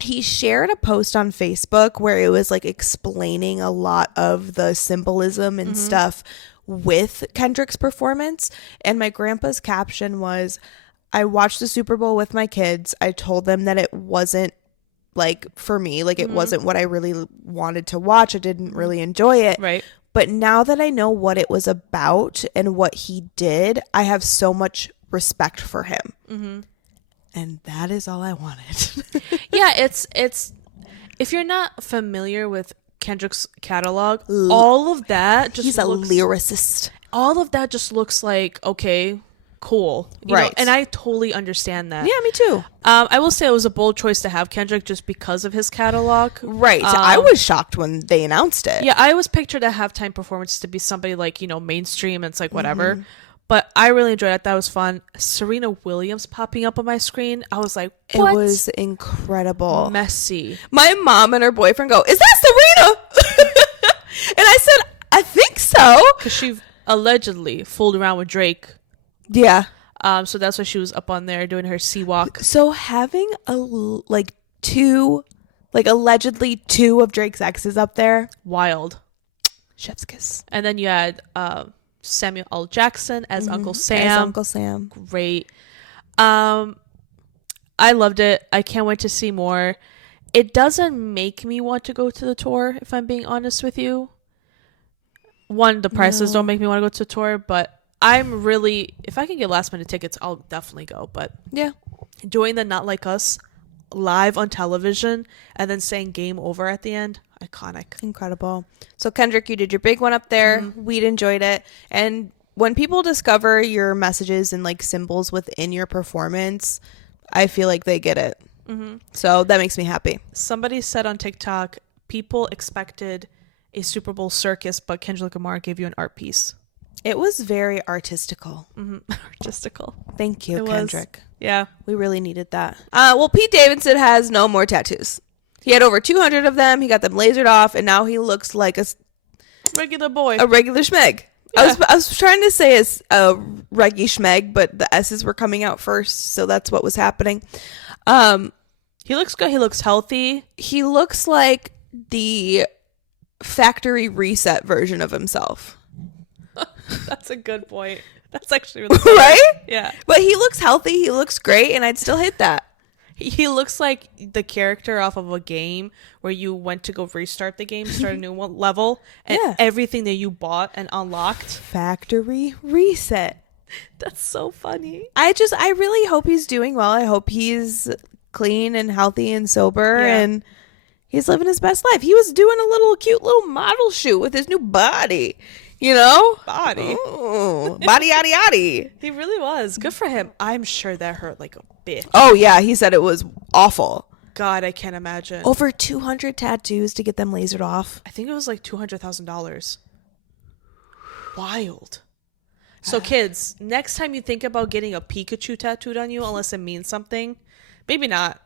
he shared a post on Facebook where it was like explaining a lot of the symbolism and stuff with Kendrick's performance. And my grandpa's caption was, I watched the Super Bowl with my kids. I told them that it wasn't like for me, like it wasn't what I really wanted to watch. I didn't really enjoy it. Right. But now that I know what it was about and what he did, I have so much respect for him. And that is all I wanted. Yeah, it's if you're not familiar with Kendrick's catalog, all of that just He's a lyricist. All of that just looks like, okay, cool. You Right. know, and I totally understand that. Yeah, me too. I will say it was a bold choice to have Kendrick just because of his catalog. Right. I was shocked when they announced it. Yeah, I always pictured a halftime performance to be somebody like, you know, mainstream, and it's like whatever. But I really enjoyed it. That was fun. Serena Williams popping up on my screen. I was like, what? It was incredible. Messy. My mom and her boyfriend go, is that Serena? And I said, I think so. Because she allegedly fooled around with Drake. Yeah. So that's why she was up on there doing her sea walk. So having allegedly two of Drake's exes up there. Wild. Chef's kiss. And then you had Samuel L. Jackson as Uncle Sam. As Uncle Sam. Great. I loved it. I can't wait to see more. It doesn't make me want to go to the tour, if I'm being honest with you. One, the prices don't make me want to go to the tour, but I'm really, if I can get last minute tickets, I'll definitely go. But Yeah. doing the Not Like Us live on television and then saying game over at the end, iconic. Incredible. So Kendrick, you did your big one up there. We'd enjoyed it. And when people discover your messages and like symbols within your performance, I feel like they get it. So that makes me happy. Somebody said on TikTok, people expected a Super Bowl circus, but Kendrick Lamar gave you an art piece. It was very artistical. Artistical. Thank you, It was. Kendrick. Yeah. We really needed that. Well, Pete Davidson has no more tattoos. He had over 200 of them. He got them lasered off, and now he looks like a Regular boy. regular schmeg. Yeah. I was trying to say a reggy schmeg, but the S's were coming out first, so that's what was happening. He looks good. He looks healthy. He looks like the factory reset version of himself. That's a good point. That's actually really good. Right? Yeah. But he looks healthy. He looks great, and I'd still hit that. He looks like the character off of a game where you went to go restart the game, start a new level, and everything that you bought and unlocked. Factory reset. That's so funny. I really hope he's doing well. I hope he's clean and healthy and sober, Yeah. and he's living his best life. He was doing a little cute little model shoot with his new body, you know? Body. Ooh, body, yaddy, yaddy. He really was. Good for him. I'm sure that hurt like a bitch. Oh, yeah. He said it was awful. God, I can't imagine. Over 200 tattoos to get them lasered off. I think it was like $200,000. Wild. So kids, next time you think about getting a Pikachu tattooed on you, unless it means something, maybe not.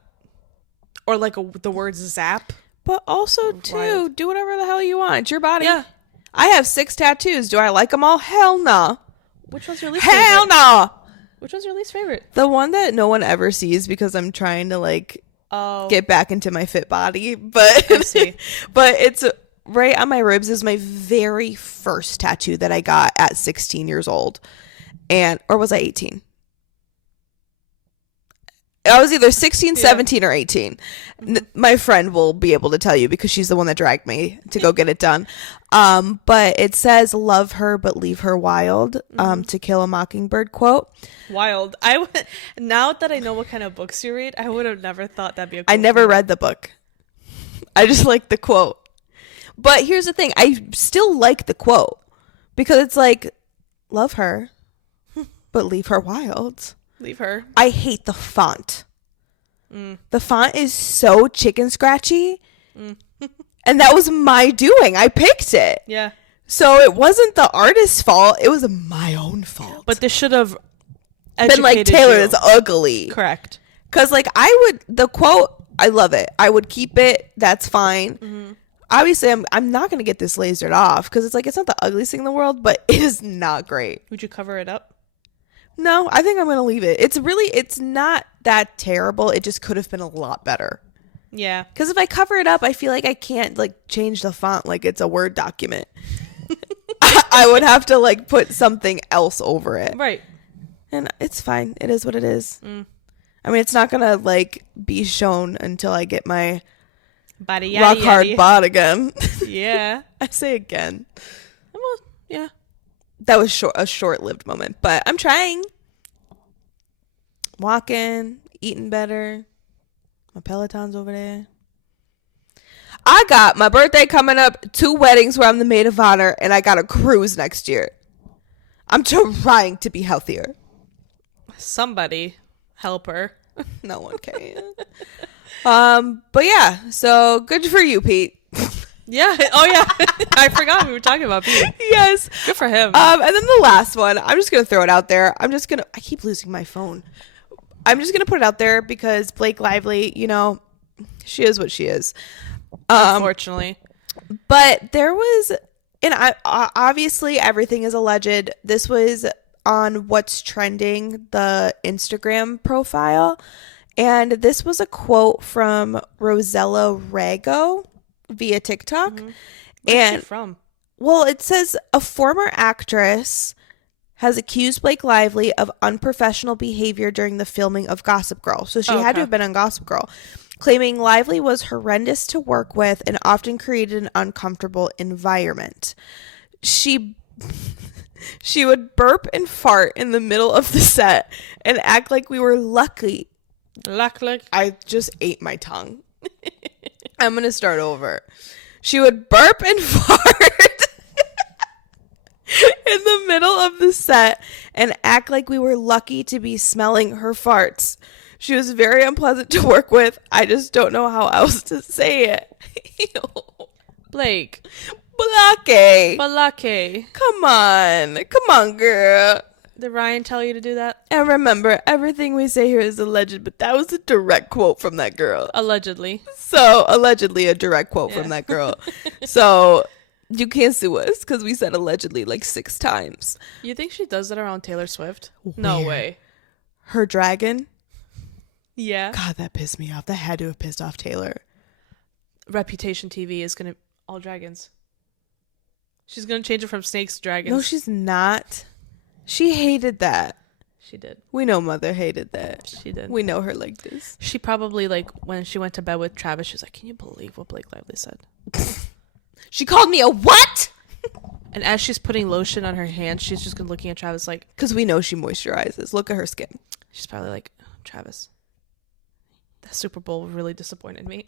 Or like the word zap. But also, too, Wild. do whatever the hell you want. It's your body. Yeah. I have 6 tattoos. Do I like them all? Hell no. Which one's your least Hell favorite? no. Which one's your least favorite? The one that no one ever sees because I'm trying to like get back into my fit body. But I see. But it's right on my ribs is my very first tattoo that I got at 16 years old. Or was I 18? I was either 16, 17, or 18. My friend will be able to tell you because she's the one that dragged me to go get it done. But it says, love her, but leave her wild. To Kill a Mockingbird quote. Wild. Now that I know what kind of books you read, I would have never thought that'd be a I cool never thing. read the book. I just like the quote. But here's the thing. I still like the quote because it's like, love her, but leave her wild. Leave her. I hate the font. The font is so chicken scratchy. And that was my doing. I picked it. Yeah. So it wasn't the artist's fault. It was my own fault. But this should have been like, educated Taylor you. is ugly. Correct. Because like the quote, I love it. I would keep it. That's fine. Obviously, I'm not going to get this lasered off because it's like, it's not the ugliest thing in the world, but it is not great. Would you cover it up? No, I think I'm going to leave it. It's not that terrible. It just could have been a lot better. Yeah. Because if I cover it up, I feel like I can't like change the font like it's a Word document. I would have to like put something else over it. Right. And it's fine. It is what it is. I mean, it's not going to like be shown until I get my Body yaddy, rock hard yaddy. bod again. Yeah. I say again. Well, yeah. That was a short-lived moment, but I'm trying. Walking, eating better. My Peloton's over there. I got my birthday coming up, 2 weddings where I'm the maid of honor, and I got a cruise next year. I'm trying to be healthier. Somebody help her. No one can. But yeah, so good for you, Pete. Yeah. Oh, yeah. I forgot we were talking about Pete. Yes. Good for him. And then the last one, I'm just going to throw it out there. I keep losing my phone. I'm just going to put it out there because Blake Lively, you know, she is what she is. Unfortunately. But there was, and obviously everything is alleged. This was on What's Trending, the Instagram profile. And this was a quote from Rosella Rago via TikTok. Where's she from? Well, it says a former actress has accused Blake Lively of unprofessional behavior during the filming of Gossip Girl. So she had to have been on Gossip Girl, claiming Lively was horrendous to work with and often created an uncomfortable environment. She would burp and fart in the middle of the set and act like we were lucky. I just ate my tongue. I'm going to start over. She would burp and fart in the middle of the set and act like we were lucky to be smelling her farts. She was very unpleasant to work with. I just don't know how else to say it. Blake. Balake. Come on, girl. Did Ryan tell you to do that? And remember, everything we say here is alleged, but that was a direct quote from that girl. Allegedly. So, allegedly a direct quote from that girl. So, you can't sue us because we said allegedly like 6 times. You think she does that around Taylor Swift? No Weird. way. Her dragon? Yeah. God, that pissed me off. That had to have pissed off Taylor. Reputation TV is going to all dragons. She's going to change it from snakes to dragons. No, she's not. She hated that. She did. We know Mother hated that. She did. We know her like this. She probably, like, when she went to bed with Travis, she was like, can you believe what Blake Lively said? She called me a what? And as she's putting lotion on her hands, she's just looking at Travis like... Because we know she moisturizes. Look at her skin. She's probably like, Travis, The Super Bowl really disappointed me.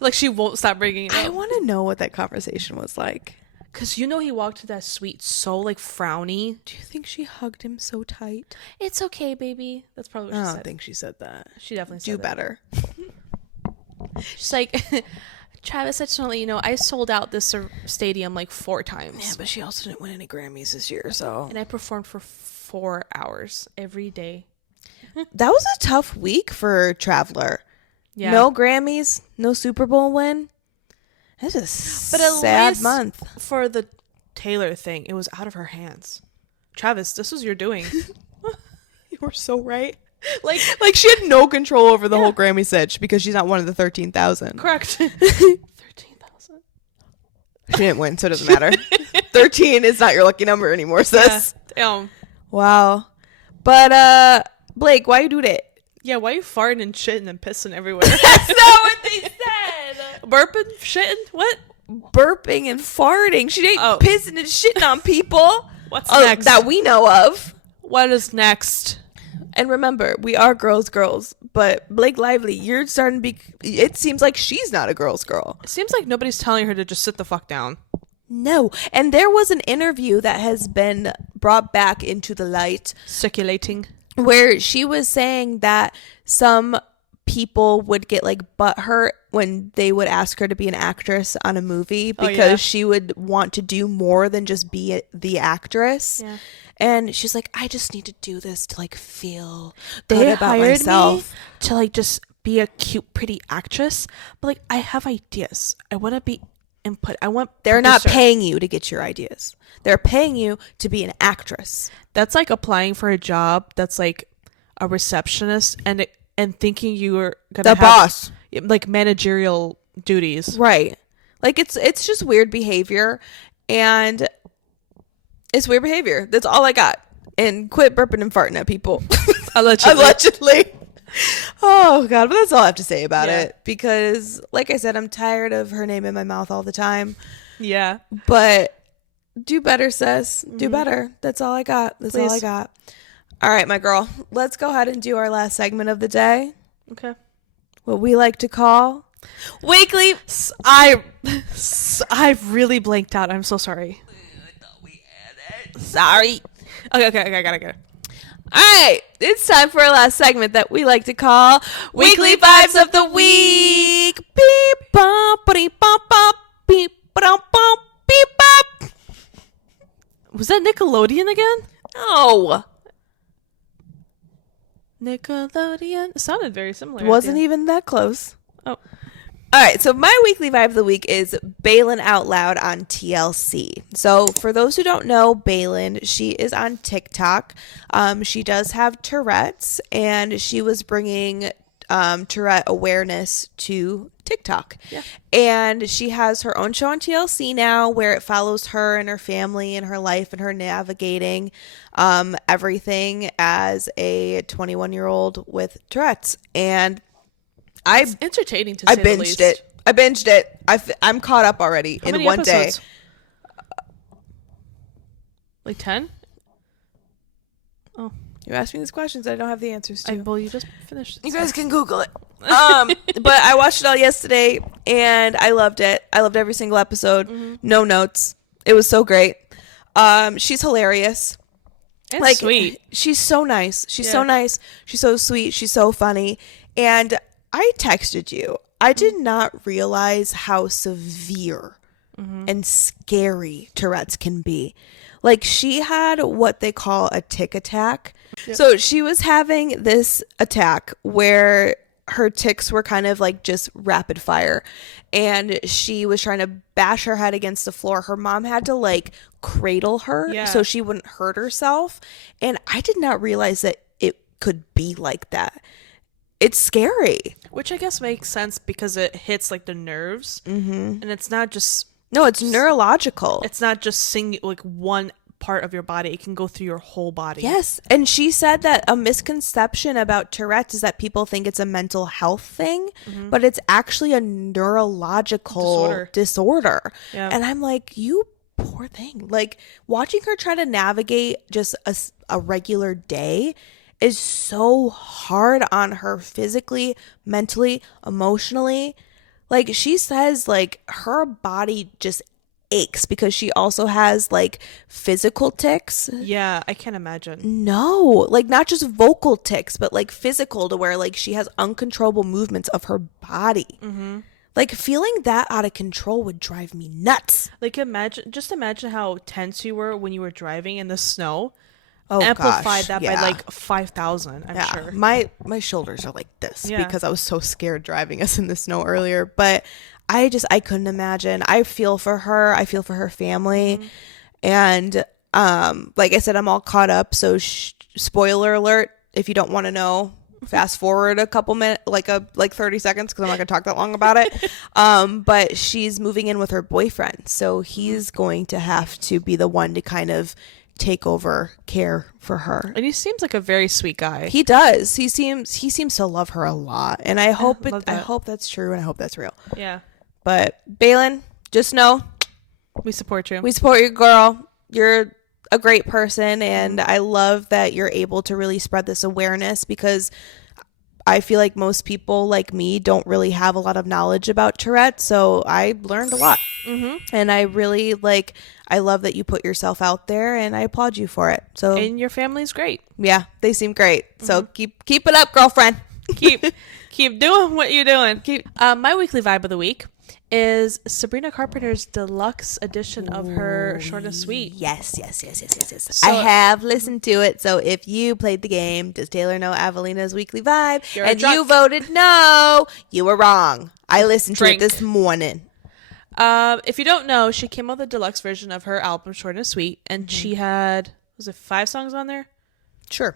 Like, she won't stop bringing it up. I want to know what that conversation was like. Because you know he walked to that suite so, like, frowny. Do you think she hugged him so tight? It's okay, baby. That's probably what I she don't said. think she said that. She definitely said Do that. better. She's like, Travis, I just want to let you know, I sold out this stadium like 4 times. Yeah, but she also didn't win any Grammys this year, so. And I performed for 4 hours every day. That was a tough week for Traveler. Yeah. No Grammys, no Super Bowl win. That's a sad month. For the Taylor thing, it was out of her hands. Travis, this was your doing. You were so right. Like she had no control over the whole Grammy sitch because she's not one of the 13,000. Correct. 13,000. She didn't win, so it doesn't matter. 13 is not your lucky number anymore, sis. Yeah. Damn. Wow. But Blake, why you do that? Yeah, why are you farting and shitting and pissing everywhere? That's not what they said. Burping? Shitting? What? Burping and farting. She ain't pissing and shitting on people. What's next? That we know of. What is next? And remember, we are girls, but Blake Lively, you're starting to be, it seems like she's not a girl's girl. It seems like nobody's telling her to just sit the fuck down. No. And there was an interview that has been brought back into the light. Circulating. Where she was saying that some people would get like butthurt when they would ask her to be an actress on a movie because she would want to do more than just be the actress. Yeah. And she's like, I just need to do this to like feel good about myself. Me to like just be a cute, pretty actress. But like, I have ideas. I want to be input. They're not paying you to get your ideas. They're paying you to be an actress. That's like applying for a job that's like a receptionist and thinking you are gonna have boss, like managerial duties. Right. Like it's just weird behavior, and it's weird behavior. That's all I got. And quit burping and farting at people. Allegedly. Oh God, but that's all I have to say about it. Because like I said, I'm tired of her name in my mouth all the time. Yeah. But do better, sis. Do better. That's all I got. That's all I got. All right, my girl. Let's go ahead and do our last segment of the day. Okay. What we like to call Weekly. I really blanked out. I'm so sorry. I thought we had it. Sorry. Okay, I got it. All right, it's time for our last segment that we like to call Weekly Vibes of the Week. Beep, bop, beep, bop, bop, beep, bop, bop, beep, bop. Was that Nickelodeon again? No. Nickelodeon? It sounded very similar. Wasn't even that close. Oh. All right, so my weekly vibe of the week is Baylen Out Loud on TLC. So for those who don't know, Baylen, she is on TikTok. She does have Tourette's, and she was bringing Tourette awareness to TikTok. Yeah. And she has her own show on TLC now where it follows her and her family and her life and her navigating everything as a 21-year-old with Tourette's. And it's entertaining to say the least. I binged it. I'm caught up already in one episodes? Day. Like 10? Oh. You asked me these questions I don't have the answers to. Well, you just finished. You guys can Google it. But I watched it all yesterday, and I loved it. I loved every single episode. Mm-hmm. No notes. It was so great. She's hilarious. And like, sweet. She's so nice. She's so nice. She's so sweet. She's so funny. And I texted you. I did not realize how severe and scary Tourette's can be. Like, she had what they call a tick attack. Yep. So she was having this attack where her ticks were kind of like just rapid fire. And she was trying to bash her head against the floor. Her mom had to like cradle her so she wouldn't hurt herself. And I did not realize that it could be like that. It's scary. Which I guess makes sense because it hits like the nerves. Mm-hmm. And it's not just... No, it's neurological. It's not just like one part of your body. It can go through your whole body. Yes. And she said that a misconception about Tourette's is that people think it's a mental health thing, but it's actually a neurological disorder. Yeah. And I'm like, you poor thing. Like, watching her try to navigate just a regular day, is so hard on her physically, mentally, emotionally. Like, she says, like, her body just aches because she also has, like, physical tics. Yeah, I can't imagine. No, like, not just vocal tics, but, like, physical, to where, like, she has uncontrollable movements of her body. Mm-hmm. Like, feeling that out of control would drive me nuts. Like, imagine how tense you were when you were driving in the snow. Oh, Amplified gosh, that yeah. by like 5,000, I'm sure. My shoulders are like this Yeah. because I was so scared driving us in the snow earlier. But I couldn't imagine. I feel for her. I feel for her family. Mm-hmm. And like I said, I'm all caught up. So spoiler alert, if you don't want to know, fast forward a couple minutes, like 30 seconds, because I'm not gonna talk that long about it. But she's moving in with her boyfriend, so he's going to have to be the one to kind of take over care for her. And he seems like a very sweet guy. He does. He seems to love her a lot, and I hope that's true, and I hope that's real. Yeah. But Baylen, just know We support you. we support your girl. You're a great person, and I love that you're able to really spread this awareness, because I feel like most people like me don't really have a lot of knowledge about Tourette, so I learned a lot. Mm-hmm. And I really I love that you put yourself out there, and I applaud you for it. So, And your family's great. yeah, they seem great. So keep it up, girlfriend. Keep doing what you're doing. My weekly vibe of the week is Sabrina Carpenter's deluxe edition of her Short and Sweet. Yes. So- I have listened to it. So if you played the game, does Taylor know Evelina's weekly vibe? You're a And drunk. you voted no, you were wrong. I listened Drink. to it this morning. If you don't know, she came out with a deluxe version of her album Short and Sweet, and she had, was it 5 songs on there? Sure.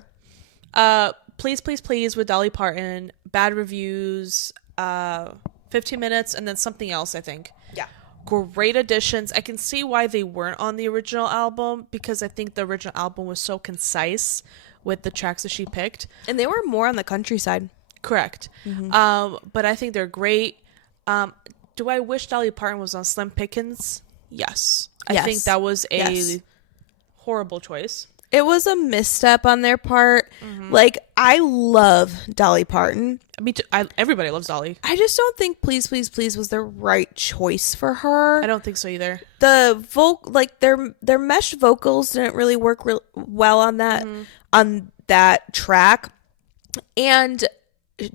Please, Please, Please with Dolly Parton, Bad Reviews, 15 Minutes, and then something else, I think. Yeah. Great additions. I can see why they weren't on the original album, because I think the original album was so concise with the tracks that she picked. And they were more on the countryside. Correct. But I think they're great. Do I wish Dolly Parton was on Slim Pickens? Yes. I Yes. think that was a Yes. horrible choice. It was a misstep on their part. Like, I love Dolly Parton. Me too. Everybody loves Dolly. I just don't think Please, Please, Please was the right choice for her. I don't think so either. The their meshed vocals didn't really work well on that track, and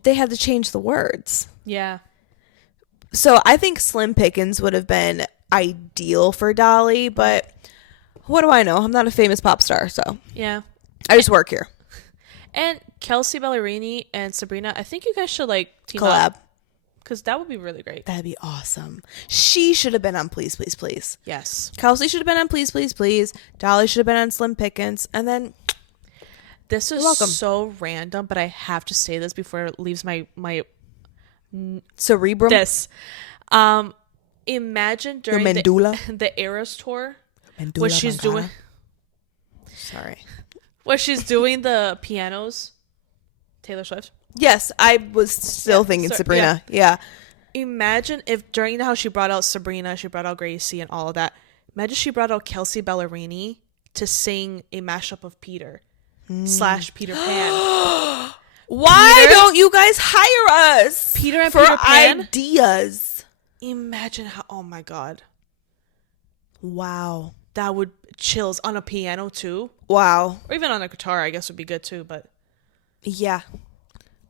they had to change the words. Yeah. So I think Slim Pickens would have been ideal for Dolly, but what do I know? I'm not a famous pop star, so Yeah. I just work here. And Kelsey Ballerini and Sabrina, I think you guys should team Collab. up, because that would be really great. That'd be awesome. She should have been on Please, Please, Please. Yes. Kelsey should have been on Please, Please, Please. Dolly should have been on Slim Pickens, and then This is welcome. so random, but I have to say this before it leaves my Cerebrum. this. Imagine during medulla. the Eras tour, Medulla what she's oblongata. doing, Sorry. where she's doing the pianos. Taylor Swift. Yes, I was still thinking so- Sabrina. Yeah. Imagine if during how she brought out Sabrina, she brought out Gracie and all of that. Imagine she brought out Kelsey Ballerini to sing a mashup of Peter / Peter Pan. Why Peter? don't you guys hire us? Peter and for Peter Pan? ideas. Imagine how, oh my God, Wow. that would chills on a piano too. Wow. Or even on a guitar, I guess would be good too, but Yeah.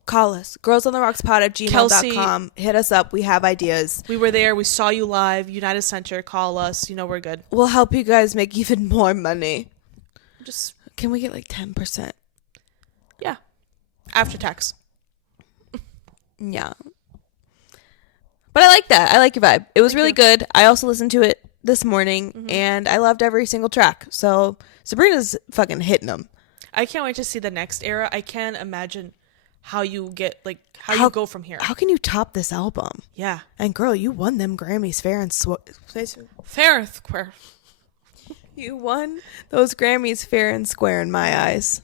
Call us. girlsontherockspod@gmail.com. Hit us up. We have ideas. we were there, we saw you live, United Center, call us, we're good. We'll help you guys make even more money. Just, Can we get 10%? yeah. After tax. Yeah. But I like that. I like your vibe. It was really good. I also listened to it this morning, and I loved every single track. So Sabrina's fucking hitting them. I can't wait to see the next era. I can't imagine how you get, how you go from here. How can you top this album? Yeah. And girl, you won them Grammys fair and Fair square. You won those Grammys fair and square in my eyes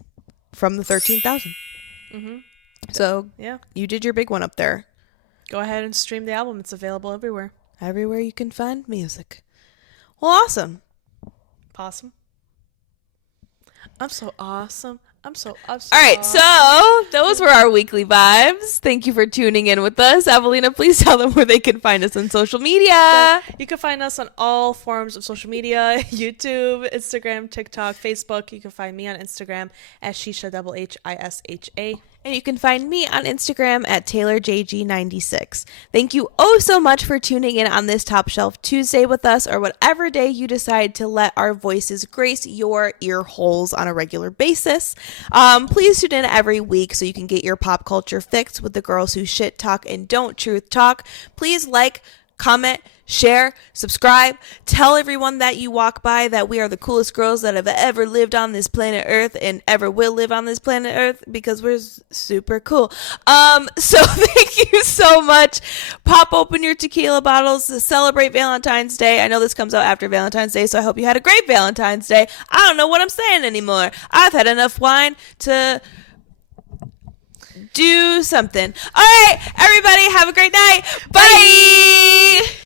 from the 13,000. So Yeah. you did your big one up there. Go ahead and stream the album. It's available everywhere. Everywhere you can find music. Well, awesome. Awesome. I'm so awesome. I'm so upset. All right, so those were our weekly vibes. Thank you for tuning in with us. Evelina, please tell them where they can find us on social media. You can find us on all forms of social media: YouTube, Instagram, TikTok, Facebook. You can find me on Instagram at Shisha HISHA. And you can find me on Instagram at TaylorJG96. Thank you so much for tuning in on this Top Shelf Tuesday with us, or whatever day you decide to let our voices grace your ear holes on a regular basis. Please tune in every week so you can get your pop culture fix with the girls who shit talk and don't truth talk. Please like, comment, share, subscribe, tell everyone that you walk by that we are the coolest girls that have ever lived on this planet Earth and ever will live on this planet Earth, because we're super cool. So thank you so much. Pop open your tequila bottles to celebrate Valentine's Day. I know this comes out after Valentine's Day, so I hope you had a great Valentine's Day. I don't know what I'm saying anymore. I've had enough wine to do something. All right, everybody, have a great night. Bye.